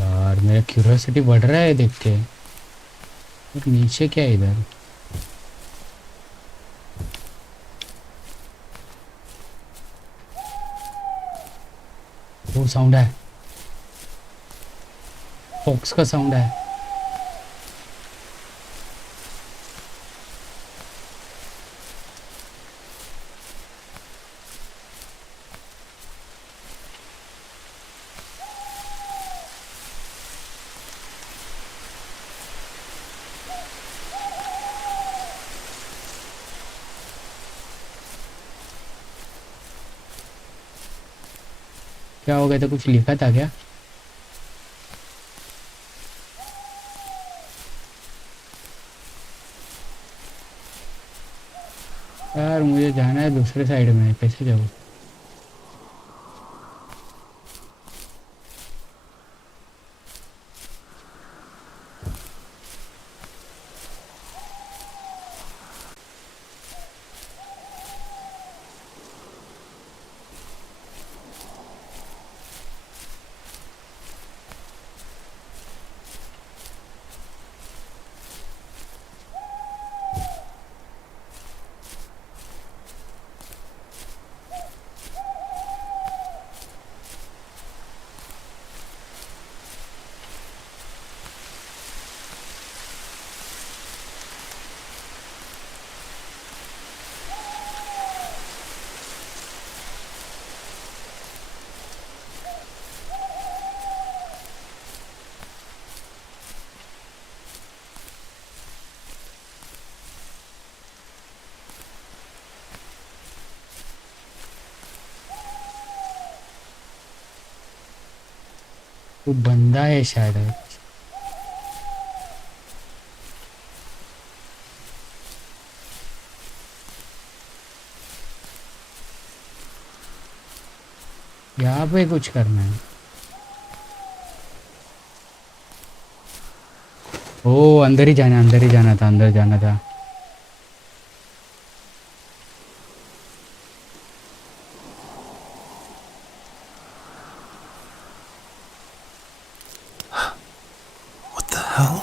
यार मेरा क्यूरियोसिटी बढ़ रहा है देख के। और नीचे क्या है इधर? वो साउंड है, फॉक्स का साउंड है। क्या हो गया था, कुछ लिखा था क्या? यार मुझे जाना है दूसरे साइड में, कैसे जाऊँ? वो बंदा है शायद। यहाँ पे कुछ करना है। ओ अंदर ही जाना, अंदर ही जाना था, अंदर जाना था। What the hell?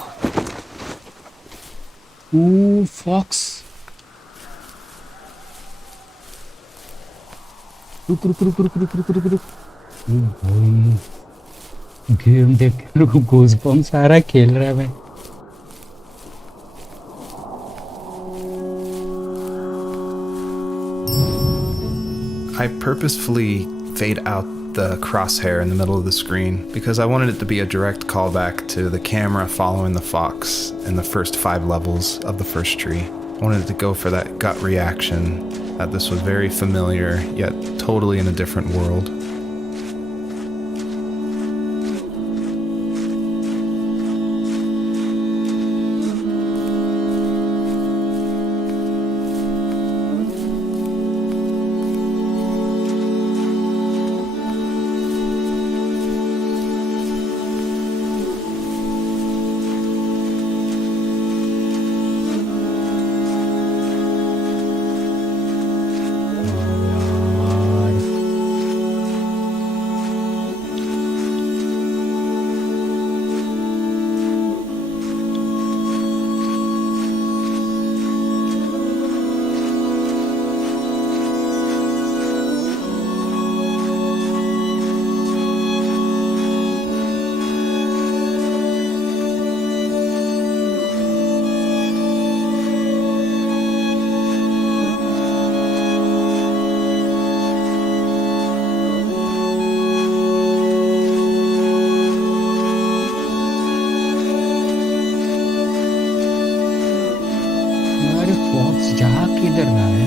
Oh fox. रुक रुक रुक रुक रुक रुक रुक रुक। ओ भाई गेम देख के रुक, गूज़बम्प सारा खेल रहा है मैं। I purposefully fade out the crosshair in the middle of the screen because I wanted it to be a direct callback to the camera following the fox in the first 5 levels of the first tree. I wanted it to go for that gut reaction that this was very familiar, yet totally in a different world. अरे fox जा किधर रहा है?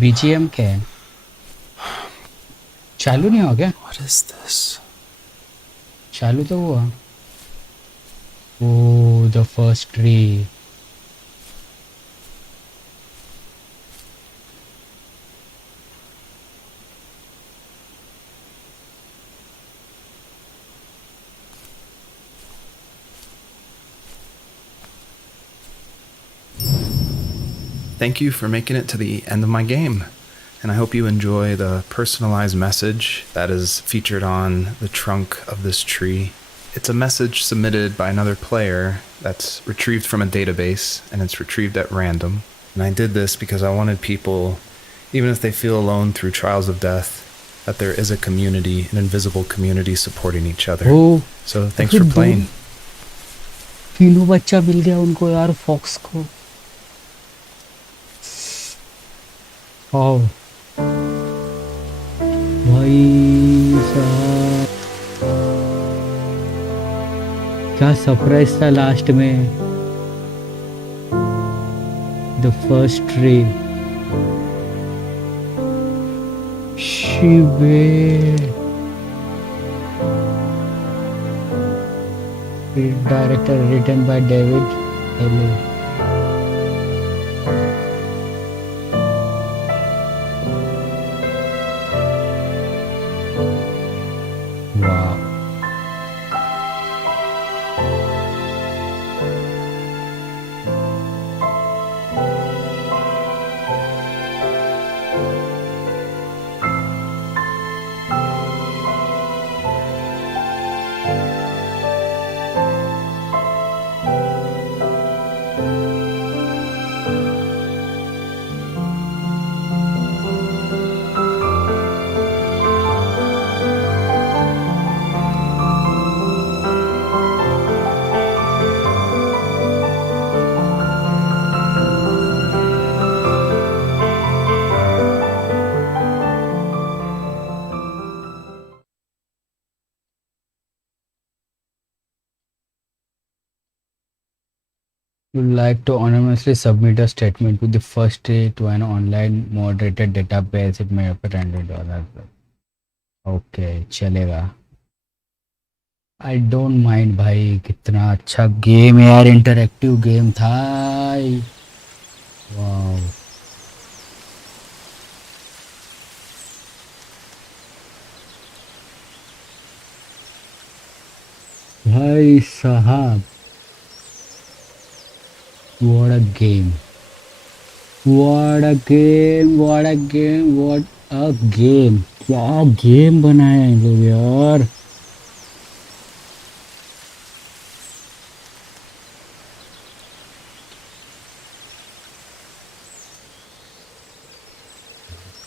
BGM क्या है? चालू नहीं हो गया? What is this? चालू तो हुआ। Oh the first tree. Thank you for making it to the end of my game, and I hope you enjoy the personalized message that is featured on the trunk of this tree. It's a message submitted by another player that's retrieved from a database, and it's retrieved at random. And I did this because I wanted people, even if they feel alone through trials of death, that there is a community, an invisible community supporting each other. Oh, So thanks for playing. तीनों बच्चा मिल गया उनको यार, fox को। ओ भाई साहब, क्या surprise था लास्ट में। द फर्स्ट ट्री शिवे, director written by David Haley. Wow. Would like to anonymously submit a statement with the first day to an online moderated database. It may appear $100. Okay, चलेगा। I don't mind भाई, कितना अच्छा game है यार, interactive game था। Wow, भाई साहब, what a game, what a game, what a game, what a game। क्या गेम बनाया इन लोग यार।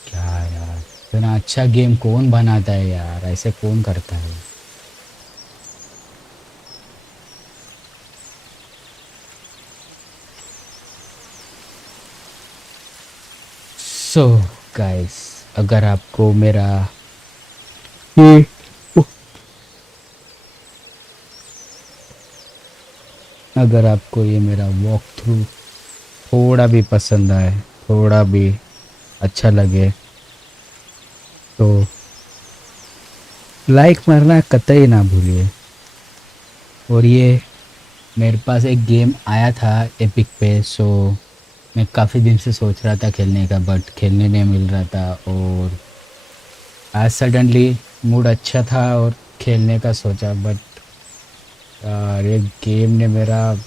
क्या यार, इतना अच्छा गेम कौन बनाता है यार, ऐसे कौन करता है। सो गाइस, अगर आपको मेरा ये अगर आपको ये मेरा वॉक थ्रू थोड़ा भी पसंद आए, थोड़ा भी अच्छा लगे, तो लाइक मारना कतई ना भूलिए। और ये मेरे पास एक गेम आया था एपिक पे, सो मैं काफ़ी दिन से सोच रहा था खेलने का, बट खेलने नहीं मिल रहा था। और आज सडनली मूड अच्छा था और खेलने का सोचा, बट ये गेम ने मेरा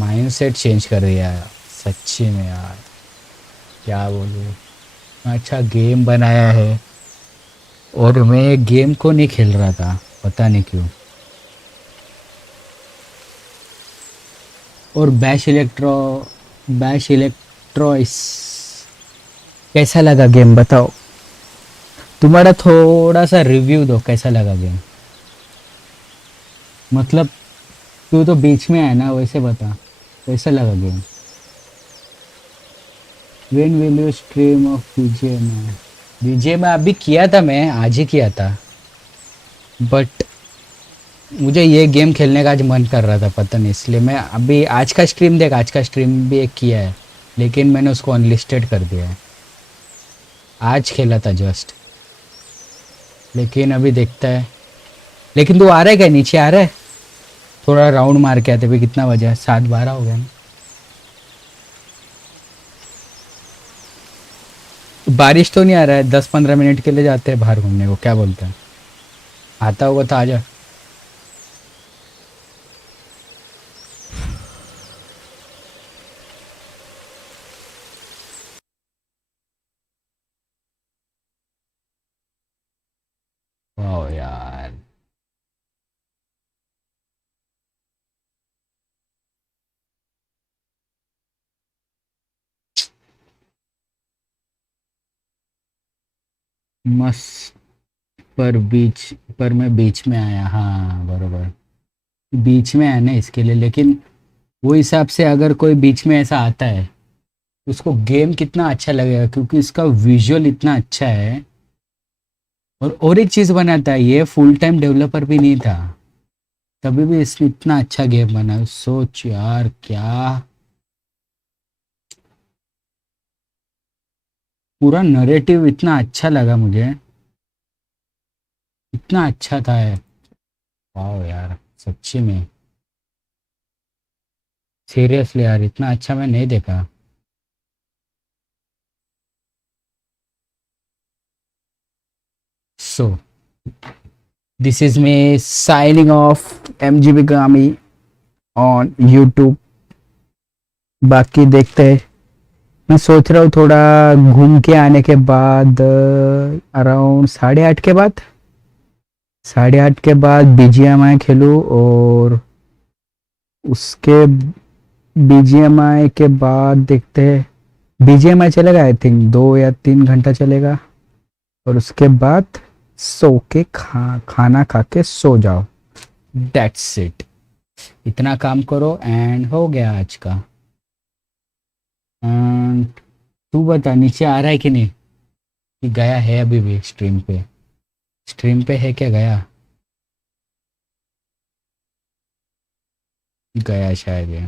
माइंडसेट चेंज कर दिया है सच्ची में यार, क्या बोलूँ। अच्छा गेम बनाया है और मैं गेम को नहीं खेल रहा था, पता नहीं क्यों। और बैश इलेक्ट्रो इस कैसा लगा गेम, बताओ। तुम्हारा थोड़ा सा रिव्यू दो, कैसा लगा गेम। मतलब तू तो बीच में है ना, वैसे बता कैसा लगा game. When will you stream of BJ में अभी किया था, मैं आज ही किया था, बट मुझे ये गेम खेलने का आज मन कर रहा था, पता नहीं, इसलिए मैं अभी आज का स्ट्रीम देख, आज का स्ट्रीम भी एक किया है, लेकिन मैंने उसको अनलिस्टेड कर दिया है। आज खेला था जस्ट, लेकिन अभी देखता है। लेकिन तू आ रहा है क्या, नीचे आ रहा है? थोड़ा राउंड मार के आते। अभी कितना बजा है, 7:12 हो गया ना। बारिश तो नहीं आ रहा है, 10-15 मिनट के लिए जाते हैं बाहर घूमने को, क्या बोलते हैं? आता होगा तो आ जा। यार, मस्त। पर मैं बीच में आया, हाँ बरोबर, बीच में आया ना इसके लिए। लेकिन वो हिसाब से अगर कोई बीच में ऐसा आता है, उसको गेम कितना अच्छा लगेगा, क्योंकि इसका विजुअल इतना अच्छा है। और एक चीज बनाता है, ये फुल टाइम डेवलपर भी नहीं था, तभी भी इसने इतना अच्छा गेम बना। सोच यार, क्या पूरा नरेटिव इतना अच्छा लगा मुझे, इतना अच्छा था है। वाह यार, सच्ची में, सीरियसली यार, इतना अच्छा मैं नहीं देखा। So this is me signing off MGB गामी ऑन यूट्यूब। बाकी देखते हैं। मैं सोच रहा हूँ थोड़ा घूम के आने के बाद, अराउंड 8:30 के बाद, 8:30 के बाद बीजीएमआई खेलूँ, और उसके बीजीएमआई के बाद देखते हैं। बीजीएमआई चलेगा आई थिंक 2 या 3 घंटा चलेगा, और उसके बाद सो के खाना खा के सो जाओ। That's it. इतना काम करो एंड हो गया आज का। And तू बता, नीचे आ रहा है कि नहीं, कि गया है अभी भी स्ट्रीम पे? स्ट्रीम पे है क्या? गया, गया शायद ये।